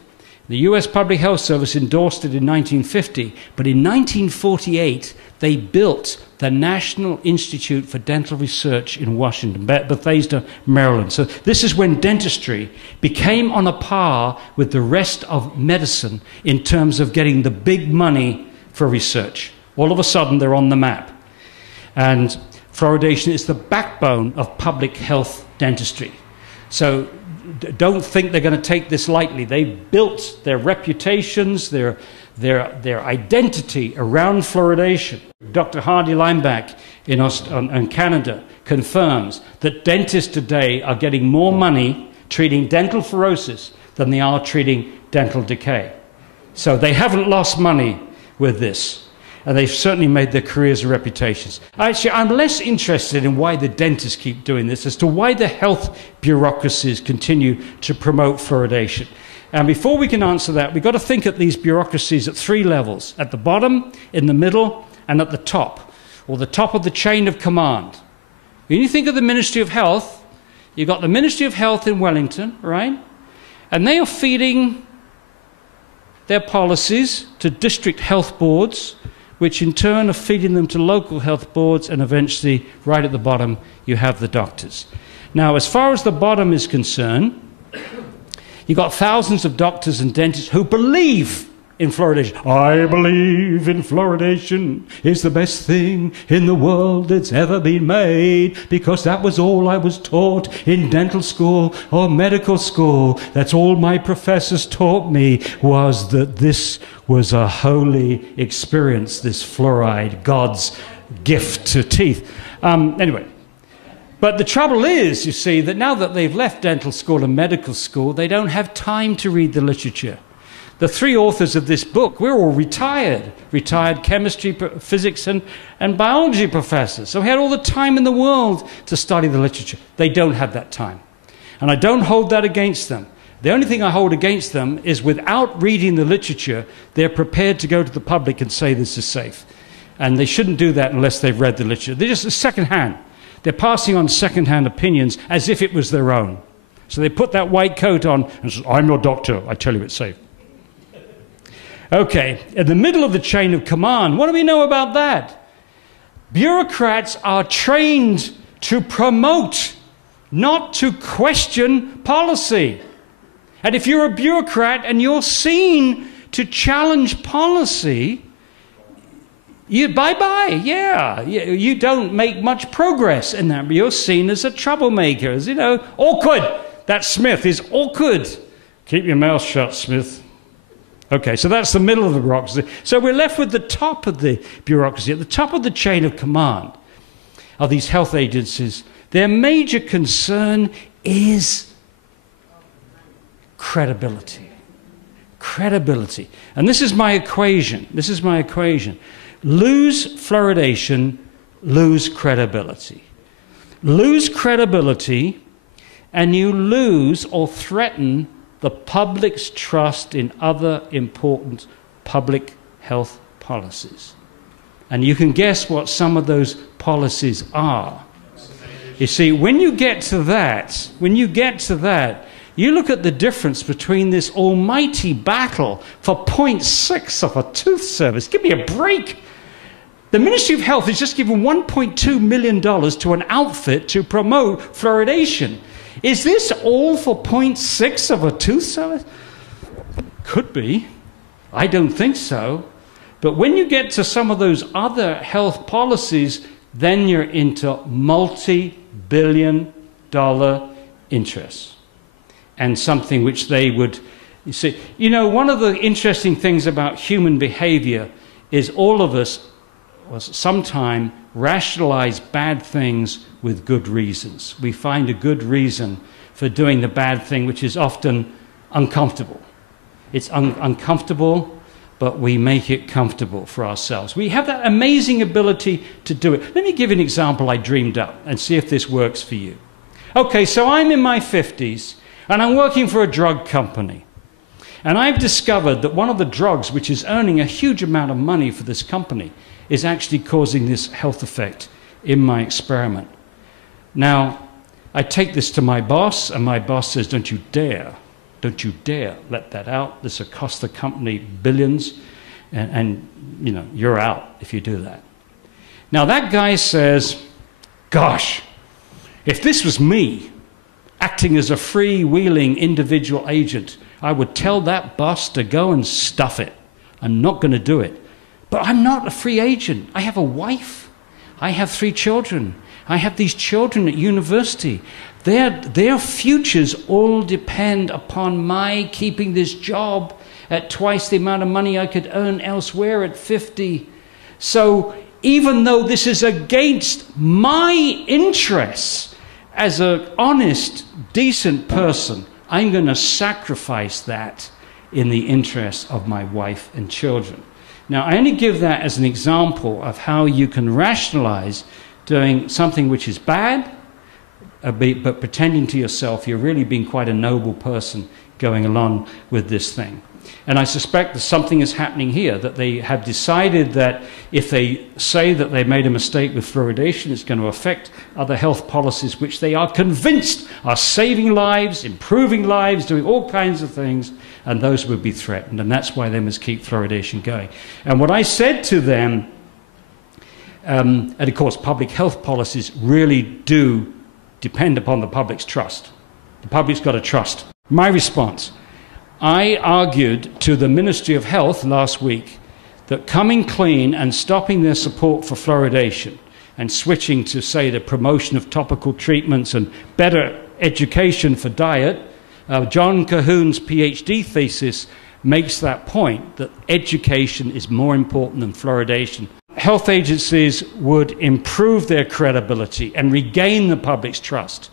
The US Public Health Service endorsed it in 1950, but in 1948 they built the National Institute for Dental Research in Washington, Bethesda, Maryland. So this is when dentistry became on a par with the rest of medicine in terms of getting the big money for research. All of a sudden they're on the map. And fluoridation is the backbone of public health dentistry. So don't think they're going to take this lightly. They've built their reputations, their identity around fluoridation. Dr. Hardy Lineback in Canada confirms that dentists today are getting more money treating dental fluorosis than they are treating dental decay. So they haven't lost money with this. And they've certainly made their careers and reputations. Actually, I'm less interested in why the dentists keep doing this as to why the health bureaucracies continue to promote fluoridation. And before we can answer that, we've got to think of these bureaucracies at three levels: at the bottom, in the middle, and at the top, or the top of the chain of command. When you think of the Ministry of Health, you've got the Ministry of Health in Wellington, right? And they are feeding their policies to district health boards, which in turn are feeding them to local health boards, and eventually, right at the bottom, you have the doctors. Now, as far as the bottom is concerned, you've got thousands of doctors and dentists who believe in fluoridation. I believe in fluoridation. It's the best thing in the world that's ever been made, because that was all I was taught in dental school or medical school. That's all my professors taught me, was that this was a holy experience, this fluoride, God's gift to teeth. Anyway, but the trouble is, you see, that now that they've left dental school and medical school, they don't have time to read the literature. The three authors of this book, we're all retired chemistry, physics, and biology professors. So we had all the time in the world to study the literature. They don't have that time. And I don't hold that against them. The only thing I hold against them is, without reading the literature, they're prepared to go to the public and say this is safe. And they shouldn't do that unless they've read the literature. They're just second-hand. They're passing on second-hand opinions as if it was their own. So they put that white coat on and say, I'm your doctor, I tell you it's safe. Okay, in the middle of the chain of command, what do we know about that? Bureaucrats are trained to promote, not to question policy. And if you're a bureaucrat and you're seen to challenge policy, you bye-bye, yeah. You don't make much progress in that. You're seen as a troublemaker, as, you know, awkward. That Smith is awkward. Keep your mouth shut, Smith. Okay, so that's the middle of the bureaucracy. So we're left with the top of the bureaucracy. At the top of the chain of command of these health agencies, their major concern is credibility. Credibility. And this is my equation. Lose fluoridation, lose credibility. Lose credibility, and you lose or threaten the public's trust in other important public health policies. And you can guess what some of those policies are. You see, when you get to that, you look at the difference between this almighty battle for 0.6 of a tooth service. Give me a break. The Ministry of Health has just given $1.2 million to an outfit to promote fluoridation. Is this all for 0.6 of a tooth service? Could be. I don't think so. But when you get to some of those other health policies, then you're into multi-billion-dollar interests. And something which they would, you see, you know, one of the interesting things about human behavior is all of us sometime rationalize bad things with good reasons. We find a good reason for doing the bad thing, which is often uncomfortable. It's uncomfortable, but we make it comfortable for ourselves. We have that amazing ability to do it. Let me give you an example I dreamed up and see if this works for you. Okay, so I'm in my 50s, and I'm working for a drug company. And I've discovered that one of the drugs which is earning a huge amount of money for this company is actually causing this health effect in my experiment. Now, I take this to my boss, and my boss says, don't you dare let that out. This will cost the company billions, and you know, you're out if you do that. Now, that guy says, gosh, if this was me acting as a freewheeling individual agent, I would tell that boss to go and stuff it. I'm not going to do it. But I'm not a free agent. I have a wife. I have 3 children. I have these children at university. Their futures all depend upon my keeping this job at twice the amount of money I could earn elsewhere at 50. So even though this is against my interests as an honest, decent person, I'm going to sacrifice that in the interest of my wife and children. Now, I only give that as an example of how you can rationalize doing something which is bad, but pretending to yourself you're really being quite a noble person going along with this thing. And I suspect that something is happening here, that they have decided that if they say that they made a mistake with fluoridation, it's going to affect other health policies which they are convinced are saving lives, improving lives, doing all kinds of things, and those would be threatened. And that's why they must keep fluoridation going. And what I said to them, and of course public health policies really do depend upon the public's trust. The public's got to trust. My response: I argued to the Ministry of Health last week that coming clean and stopping their support for fluoridation and switching to, say, the promotion of topical treatments and better education for diet, John Cahoon's PhD thesis makes that point, that education is more important than fluoridation. Health agencies would improve their credibility and regain the public's trust.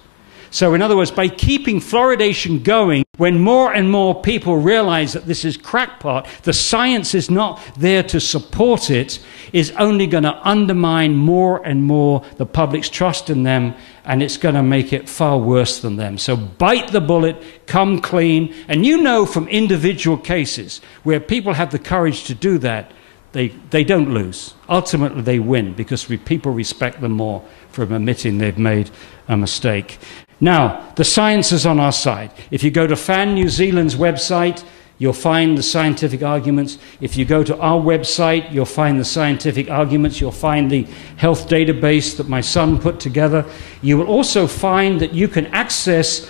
So in other words, by keeping fluoridation going, when more and more people realize that this is crackpot, the science is not there to support it, is only going to undermine more and more the public's trust in them, and it's going to make it far worse than them. So bite the bullet, come clean, and you know from individual cases where people have the courage to do that, they don't lose. Ultimately, they win because people respect them more for admitting they've made a mistake. Now, the science is on our side. If you go to FAN New Zealand's website, you'll find the scientific arguments. If you go to our website, you'll find the scientific arguments. You'll find the health database that my son put together. You will also find that you can access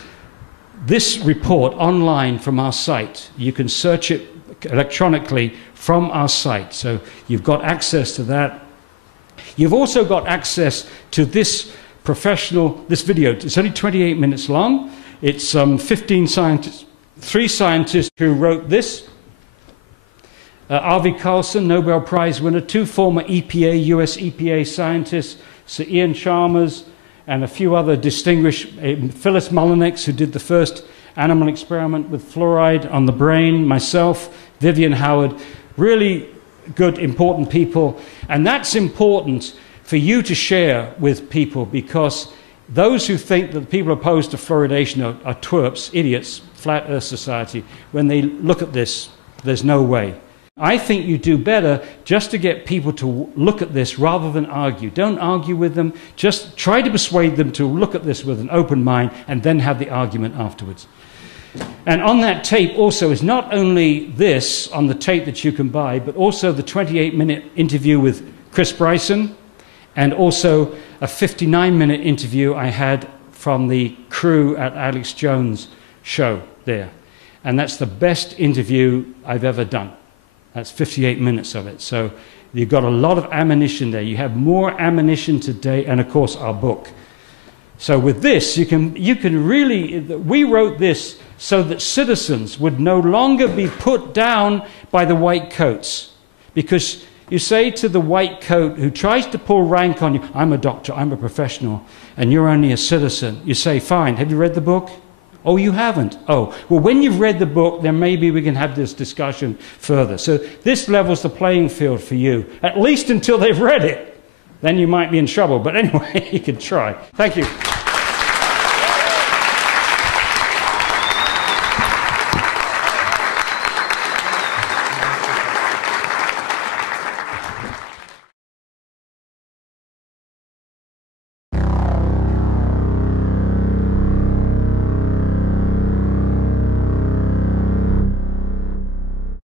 this report online from our site. You can search it electronically from our site. So you've got access to that. You've also got access to this video. It's only 28 minutes long. It's 15 scientists, 3 scientists who wrote this. Arvi Carlson, Nobel Prize winner, 2 former EPA, US EPA scientists, Sir Ian Chalmers, and a few other distinguished, Phyllis Mullinex, who did the first animal experiment with fluoride on the brain, myself, Vivian Howard, really good, important people. And that's important for you to share with people, because those who think that people opposed to fluoridation are twerps, idiots, Flat Earth Society, when they look at this, there's no way. I think you do better just to get people to look at this rather than argue. Don't argue with them. Just try to persuade them to look at this with an open mind and then have the argument afterwards. And on that tape also is not only this on the tape that you can buy, but also the 28-minute interview with Chris Bryson and also a 59-minute interview I had from the crew at Alex Jones' show there. And that's the best interview I've ever done. That's 58 minutes of it. So you've got a lot of ammunition there. You have more ammunition today, and of course our book. So with this, you can really, we wrote this so that citizens would no longer be put down by the white coats. Because you say to the white coat who tries to pull rank on you, I'm a doctor, I'm a professional, and you're only a citizen. You say, fine, have you read the book? Oh, you haven't? Oh, well, when you've read the book, then maybe we can have this discussion further. So this levels the playing field for you, at least until they've read it. Then you might be in trouble. But anyway, you can try. Thank you.